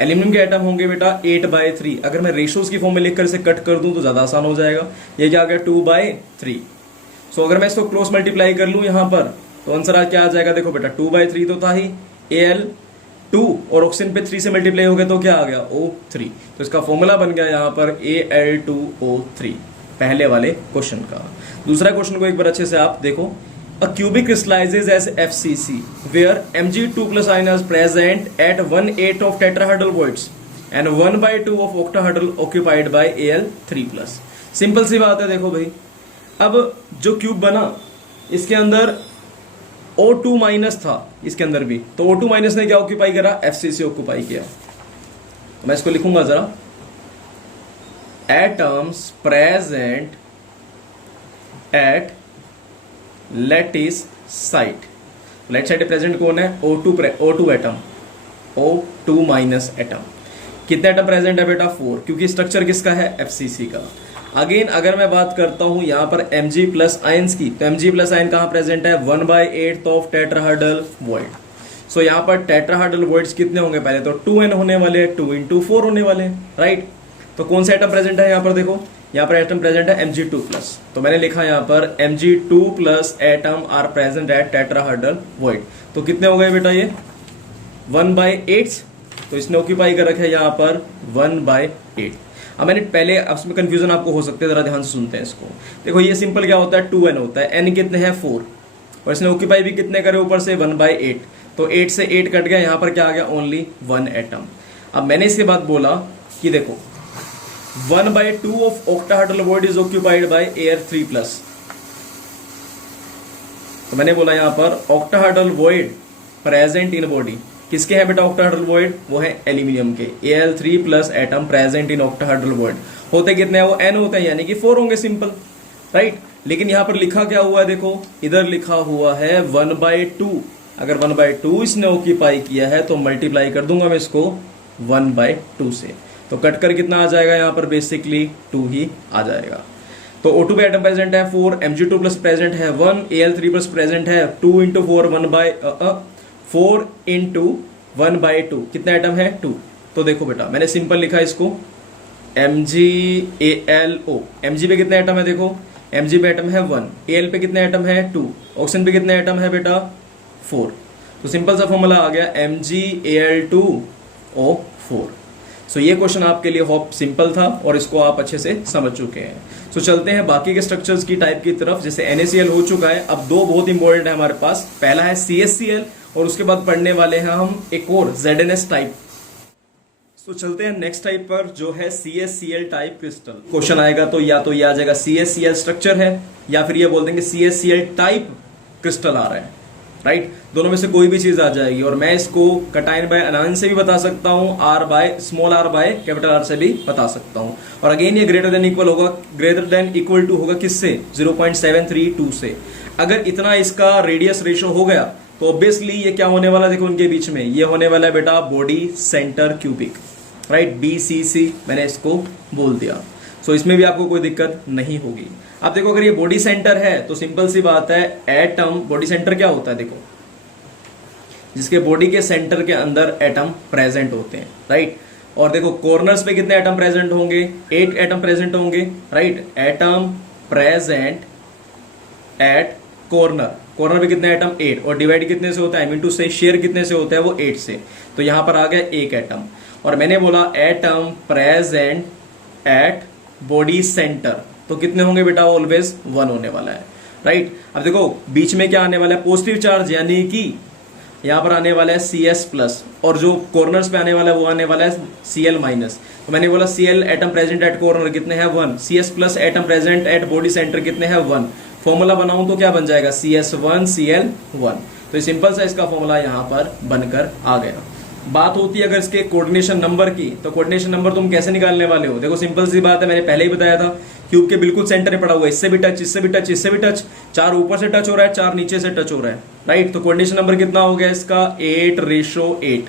एल्यूमिनियम के एटम होंगे बेटा 8/3। अगर मैं रेशोज की फॉर्म में लिखकर इसे कट कर दूं तो ज्यादा आसान हो जाएगा। ये क्या आ गया 2/3। सो अगर मैं इसको क्लोज मल्टीप्लाई कर लूं यहां पर तो आंसर क्या आ जाएगा, देखो बेटा 2/3 तो था ही, Al2 और ऑक्सीजन पे 3 से मल्टीप्लाई हो गया तो क्या आ गया O3। तो इसका फॉर्मूला बन गया यहां पर Al2O3 पहले वाले क्वेश्चन का। दूसरा क्वेश्चन को एक बार अच्छे से आप देखो। A cubic crystallizes as FCC where Mg2+ ion is present at 1/8 of tetrahedral voids and 1/2 of octahedral occupied by Al3+। Simple सी बात है, देखो भाई अब जो क्यूब बना इसके अंदर O2- था, इसके अंदर भी तो O2- ने क्या ऑक्यूपाई करा, FCC ऑक्यूपाई किया। तो मैं इसको लिखूंगा जरा, atoms present at lattice site. Lattice site present कौन है, O2 एटम, O2- एटम। कितने एटम प्रेजेंट है बेटा 4, क्योंकि स्ट्रक्चर किसका है, FCC का। अगेन अगर मैं बात करता हूं यहां पर Mg+ आयंस की, तो Mg+ आयन कहां प्रेजेंट है, 1/8 ऑफ टेट्राहेड्रल वॉइड। सो यहां पर टेट्राहेड्रल वॉइड्स कितने होंगे, पहले तो 2n होने वाले, 2 × 4 होने वाले, राइट। तो कौन सा एटम प्रेजेंट है यहां पर, देखो यहां पर एटम प्रेजेंट है Mg2+। तो मैंने लिखा यहां पर Mg2+ atom are present at tetrahedral void. तो कितने हो गए बेटा ये 1/8। तो इसने ऑक्यूपाई कर रखे यहां पर 1/8। अब मैंने पहले, अब इसमें कंफ्यूजन आपको हो सकते हैं, जरा ध्यान से सुनते हैं इसको। देखो ये सिंपल क्या होता है, 2n होता है, n कितने हैं 4 और इसने ऑक्यूपाई भी कितने करे ऊपर से 1/8। तो 8 से 8 कट गया, यहां पर क्या आ गया, ओनली 1 एटम। अब मैंने इसके बाद बोला कि देखो 1/2 of octahedral void is occupied by Ar3+। तो मैंने बोला यहां पर octahedral void present in body, किसके हैं बेटा octahedral void, वो है एल्यूमिनियम के। Al3+ atom present in octahedral void होते कितने हैं, वो n होते हैं, यानी कि 4 होंगे, सिंपल, राइट। लेकिन यहां पर लिखा क्या हुआ है, देखो इधर लिखा हुआ है 1/2। अगर 1/2 इसने ऑक्यूपाई किया है तो मल्टीप्लाई कर दूंगा मैं इसको 1/2 से, तो कटकर कितना आ जाएगा यहां पर, बेसिकली 2 ही आ जाएगा। तो O2 पे एटम प्रेजेंट है 4, Mg2+ प्रेजेंट है 1, Al3+ प्रेजेंट है 2 × 4 4 × 1/2, कितना एटम है 2। तो देखो बेटा मैंने सिंपल लिखा इसको MgAlO। Mg पे कितने एटम है, देखो Mg पे एटम है 1, Al पे कितने एटम है 2, ऑक्सीजन पे कितने एटम है बेटा 4। तो सिंपल सा फॉर्मूला आ गया MgAl2O4। सो ये क्वेश्चन आपके लिए होप सिंपल था और इसको आप अच्छे से समझ चुके हैं। सो चलते हैं बाकी के स्ट्रक्चर्स की टाइप की तरफ। जैसे NaCl हो चुका है, अब दो बहुत इंपॉर्टेंट है हमारे पास, पहला है CaCl और उसके बाद पढ़ने वाले हैं हम एक और ZnS टाइप। सो चलते हैं नेक्स्ट टाइप पर, जो है CaCl टाइप क्रिस्टल। क्वेश्चन आएगा तो ये आ जाएगा CaCl स्ट्रक्चर है, या फिर ये बोल देंगे CaCl टाइप क्रिस्टल आ रहा है, राइट। दोनों में से कोई भी चीज आ जाएगी। और मैं इसको कटाइन बाय अनायन से भी बता सकता हूं, small r by capital R से भी बता सकता हूं। और अगेन ये ग्रेटर देन इक्वल होगा, ग्रेटर देन इक्वल टू होगा किससे, 0.732 से। अगर इतना इसका रेडियस रेशो हो गया तो ऑब्वियसली ये क्या होने वाला, देखो उनके बीच में ये होने वाला है बेटा body centre cubic, right, BCC मैंने इसको बोल दिया। सो इसमें भी आपको कोई दिक्कत नहीं होगी। अब देखो अगर ये बॉडी सेंटर है तो सिंपल सी बात है, एटम बॉडी सेंटर क्या होता है, देखो जिसके बॉडी के सेंटर के अंदर एटम प्रेजेंट होते हैं, राइट। और देखो कॉर्नर्स पे कितने एटम प्रेजेंट होंगे, 8 एटम प्रेजेंट होंगे, right. Atom present at corner, corner पे कितने एटम 8, और डिवाइड कितने से होता है, I mean to say share कितने से होता है, वो 8 से। तो यहां पर आ गया 1 एटम। और मैंने बोला atom present at body centre, तो कितने होंगे बेटा, ऑलवेज 1 होने वाला है, राइट। अब देखो बीच में क्या आने वाला है, पॉजिटिव चार्ज, यानी कि यहां पर आने वाला है Cs+, और जो कॉर्नर्स पे आने वाला है वो आने वाला है Cl-। तो मैंने बोला Cl atom present at corner कितने हैं 1, Cs+ atom present at body centre कितने हैं 1। फॉर्मूला बनाऊं तो क्या बन जाएगा, CS1 Cl1। तो सिंपल सा इसका फॉर्मूला यहां पर बनकर आ गया। बात होती है अगर इसके कोऑर्डिनेशन नंबर की, तो कोऑर्डिनेशन नंबर तुम कैसे निकालने वाले हो, देखो सिंपल सी बात है, मैंने पहले ही बताया था, क्यूब के बिल्कुल सेंटर में पड़ा हुआ है, इससे भी टच, इससे भी टच, इससे भी टच, 4 ऊपर से टच हो रहा है, 4 नीचे से टच हो रहा है, राइट। तो कोऑर्डिनेशन नंबर कितना हो गया इसका, 8:8।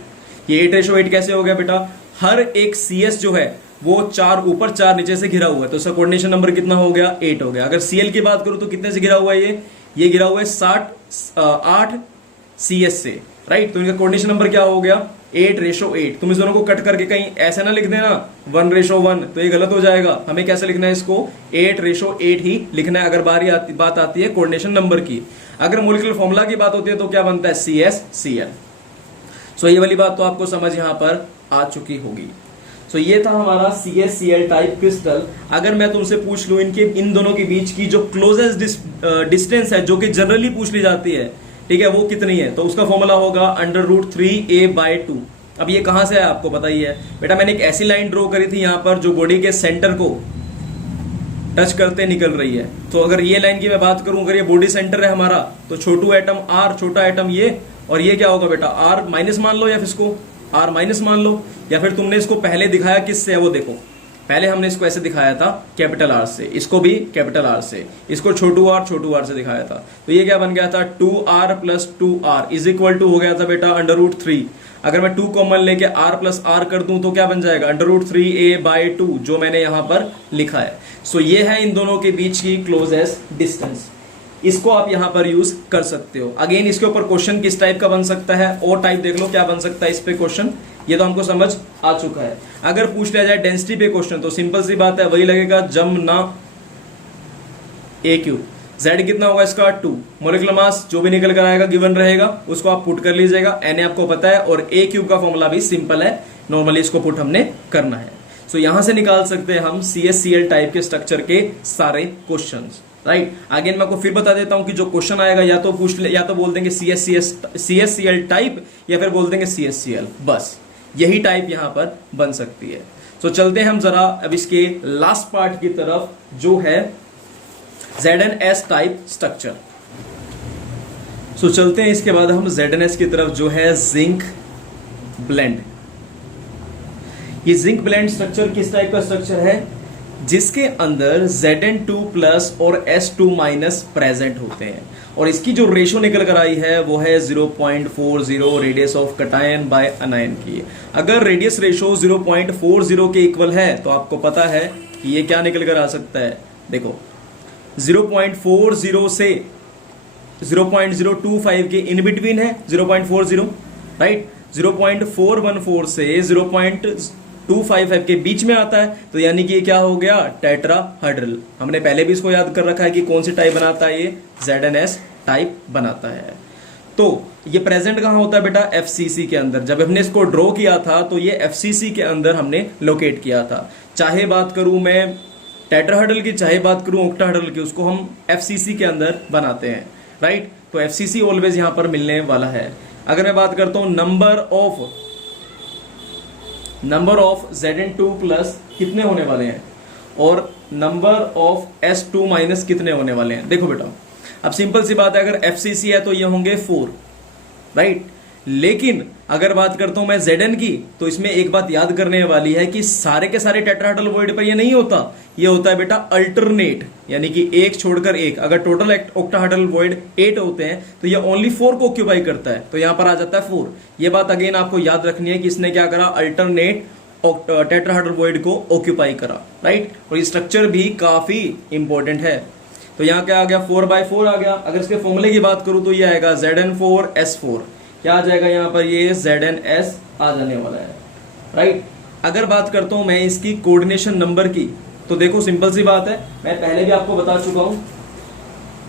ये 8:8 कैसे हो गया बेटा, हर एक CS जो है वो 4 ऊपर 4 नीचे से घिरा हुआ है, तो इसका कोऑर्डिनेशन नंबर कितना हो गया, 8 हो गया। अगर Cl की बात करूं तो कितने से घिरा हुआ है, ये घिरा हुआ है 8 CS से, राइट। तो इनका कोऑर्डिनेशन नंबर क्या हो गया 8:8। तुम इस दोनों को कट करके कहीं ऐसे ना लिख देना 1:1, तो ये गलत हो जाएगा। हमें कैसे लिखना है इसको 8:8 ही लिखना है अगर बात आती है कोऑर्डिनेशन नंबर की। अगर मॉलिक्यूलर फॉर्मूला की बात होती है तो क्या बनता है CsCl। सो ये वाली बात तो आपको समझ यहां पर आ चुकी होगी। सो ये था हमारा CsCl टाइप क्रिस्टल। अगर मैं तुमसे पूछ लूं इन दोनों के बीच की जो क्लोजेस्ट डिस्टेंस है जो कि जनरली पूछ ली जाती है, ठीक है, वो कितनी है, तो उसका फॉर्मूला होगा √3a/2। अब ये कहां से है आपको पता ही है बेटा, मैंने एक ऐसी लाइन ड्रॉ करी थी यहां पर जो बॉडी के सेंटर को टच करते निकल रही है। तो अगर ये लाइन की मैं बात करूं, अगर ये बॉडी सेंटर है हमारा, तो छोटू एटम R, छोटा एटम ये, और ये क्या होगा बेटा R- मान लो, या फिर इसको R- मान लो, या फिर तुमने इसको पहले दिखाया किससे है वो देखो। पहले हमने इसको ऐसे दिखाया था कैपिटल R से, इसको भी कैपिटल R से, इसको छोटू r से दिखाया था। तो ये क्या बन गया था 2r + 2r is equal to हो गया था बेटा √3। अगर मैं 2 कॉमन लेके r + r कर दूं तो क्या बन जाएगा √3a/2 जो मैंने यहां पर लिखा है। सो ये है इन दोनों के बीच की क्लोजेस्ट डिस्टेंस। इसको आप यहां पर यूज कर सकते हो। अगेन इसके ऊपर क्वेश्चन किस टाइप का बन सकता है, और टाइप देख लो क्या बन सकता है इस पे क्वेश्चन, ये तो हमको समझ आ चुका है। अगर पूछ लिया जाए डेंसिटी पे क्वेश्चन तो सिंपल सी बात है, वही लगेगा जमना AQ। Z कितना होगा इसका 2। मोलिकुलर मास जो भी निकल कर आएगा गिवन रहेगा, उसको आप पुट कर लीजिएगा, Na आपको पता है, और A³ का फॉर्मूला भी सिंपल है, नॉर्मली इसको पुट हमने करना है। सो यहां से निकाल सकते हैं हम CsCl टाइप के स्ट्रक्चर के सारे क्वेश्चंस, राइट। अगेन मैं आपको फिर बता देता हूं कि जो क्वेश्चन आएगा या तो पूछ ले, या तो बोल देंगे CsCl टाइप, या फिर बोल देंगे CsCl, बस यही टाइप यहां पर बन सकती है। तो चलते हैं हम जरा अब इसके लास्ट पार्ट की तरफ, जो है ZnS टाइप स्ट्रक्चर। सो चलते हैं इसके बाद हम ZnS की तरफ, जो है जिंक ब्लेंड। ये जिंक ब्लेंड स्ट्रक्चर किस टाइप का स्ट्रक्चर है, जिसके अंदर Zn2+ और S2- प्रेजेंट होते हैं, और इसकी जो रेशो निकल कर आई है वो है 0.40 radius of cation by anion की। अगर रेडियस रेशो 0.40 के इक्वल है तो आपको पता है कि ये क्या निकल कर आ सकता है, देखो 0.40 से 0.025 के इन बिटवीन है 0.40, राइट। 0.414 से 0.255 के बीच में आता है, तो यानी कि ये क्या हो गया टेट्राहेड्रल। हमने पहले भी इसको याद कर रखा है कि कौन सी टाइप बनाता है, ये ZnS टाइप बनाता है। तो ये प्रेजेंट कहां होता है बेटा FCC के अंदर। जब हमने इसको ड्रॉ किया था तो ये FCC के अंदर हमने लोकेट किया था। चाहे बात करूं मैं टेट्राहेड्रल की, चाहे बात करूं ऑक्टाहेड्रल की, उसको हम FCC के अंदर बनाते हैं, राइट। तो FCC ऑलवेज यहां पर मिलने वाला है। अगर मैं बात करता हूं नंबर ऑफ Zn2+ कितने होने वाले हैं, और नंबर ऑफ S2- कितने होने वाले हैं, देखो बेटा अब सिंपल सी बात है, अगर FCC है तो ये होंगे 4, राइट। लेकिन अगर बात करता हूं मैं Zn की, तो इसमें एक बात याद करने वाली है कि सारे के सारे टेट्राहेड्रल वॉइड पर ये नहीं होता, ये होता है बेटा अल्टरनेट, यानी कि एक छोड़कर एक। अगर टोटल ऑक्टाहेड्रल वॉइड 8 होते हैं तो ये ओनली 4 को ऑक्यूपाई करता है, तो यहां पर आ जाता है 4। ये बात अगेन आपको याद रखनी है कि इसने क्या करा, अल्टरनेट टेट्राहेड्रल वॉइड को ऑक्यूपाई करा, राइट। और ये स्ट्रक्चर भी काफी इंपॉर्टेंट है। तो यहां क्या आ गया 4/4 आ गया। अगर इसके फॉर्मूले की बात करूं तो ये आएगा Zn4S4, क्या आ जाएगा यहां पर, ये ZnS आ जाने वाला है, राइट। अगर बात करता हूं मैं इसकी कोऑर्डिनेशन नंबर की, तो देखो सिंपल सी बात है, मैं पहले भी आपको बता चुका हूं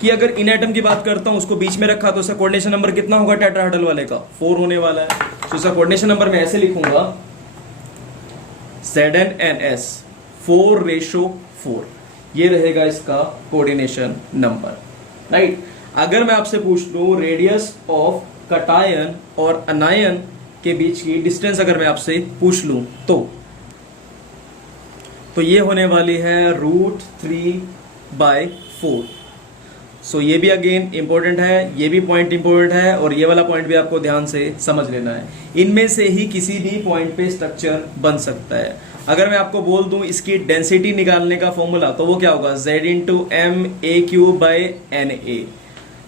कि अगर इन एटम की बात करता हूं, उसको बीच में रखा तो इसका कोऑर्डिनेशन नंबर कितना होगा टेट्राहेड्रल वाले का 4 होने वाला है। तो इसका कोऑर्डिनेशन नंबर मैं ऐसे लिखूंगा ZnS 4:4, ये रहेगा इसका कोऑर्डिनेशन नंबर, राइट। अगर मैं आपसे पूछ लूं रेडियस ऑफ कटायन और अनायन के बीच की डिस्टेंस, अगर मैं आपसे पूछ लूं तो ये होने वाली है √3/4। सो ये भी अगेन इंपॉर्टेंट है, ये भी पॉइंट इंपॉर्टेंट है, और ये वाला पॉइंट भी आपको ध्यान से समझ लेना है। इनमें से ही किसी भी पॉइंट पे स्ट्रक्चर बन सकता है। अगर मैं आपको बोल दूं इसकी डेंसिटी निकालने का फॉर्मूला, तो वो क्या होगा Z×m(a³/Na।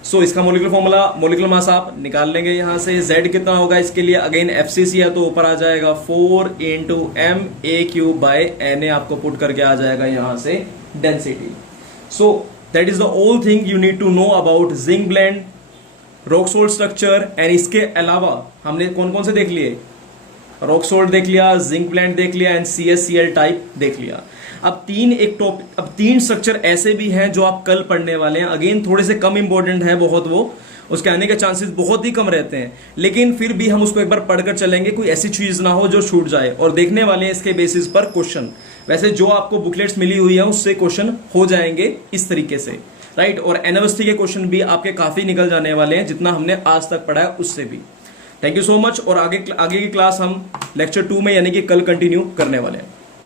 सो इसका मोलिकुलर फॉर्मूला, मोलिकुलर मास आप निकाल लेंगे यहां से। Z कितना होगा इसके लिए, अगेन FCC है तो ऊपर आ जाएगा 4×m(a³/Na, आपको पुट करके आ जाएगा यहां से density. So that is the all thing you need to know about zinc blende rock salt structure, and इसके अलावा हमने कौन कौन से देख लिए, रॉक सोल्ट देख लिया, जिंक प्लांट देख लिया, एंड CSCl टाइप देख लिया। अब तीन स्ट्रक्चर ऐसे भी हैं जो आप कल पढ़ने वाले हैं। अगेन थोड़े से कम इंपॉर्टेंट है बहुत, वो उसके आने के चांसेस बहुत ही कम रहते हैं, लेकिन फिर भी हम उसको एक बार पढ़कर चलेंगे, कोई ऐसी चीज ना हो जो छूट जाए, और देखने वाले हैं इसके बेसिस पर क्वेश्चन। वैसे जो आपको बुकलेट्स मिली हुई है उससे क्वेश्चन हो जाएंगे इस तरीके से, राइट। और एनएमएसटी के क्वेश्चन भी आपके काफी निकल जाने वाले हैं, जितना हमने आज तक पढ़ा है उससे भी। Thank you so much. और आगे की क्लास हम लेक्चर 2 में यानी कि कल कंटिन्यू करने वाले हैं।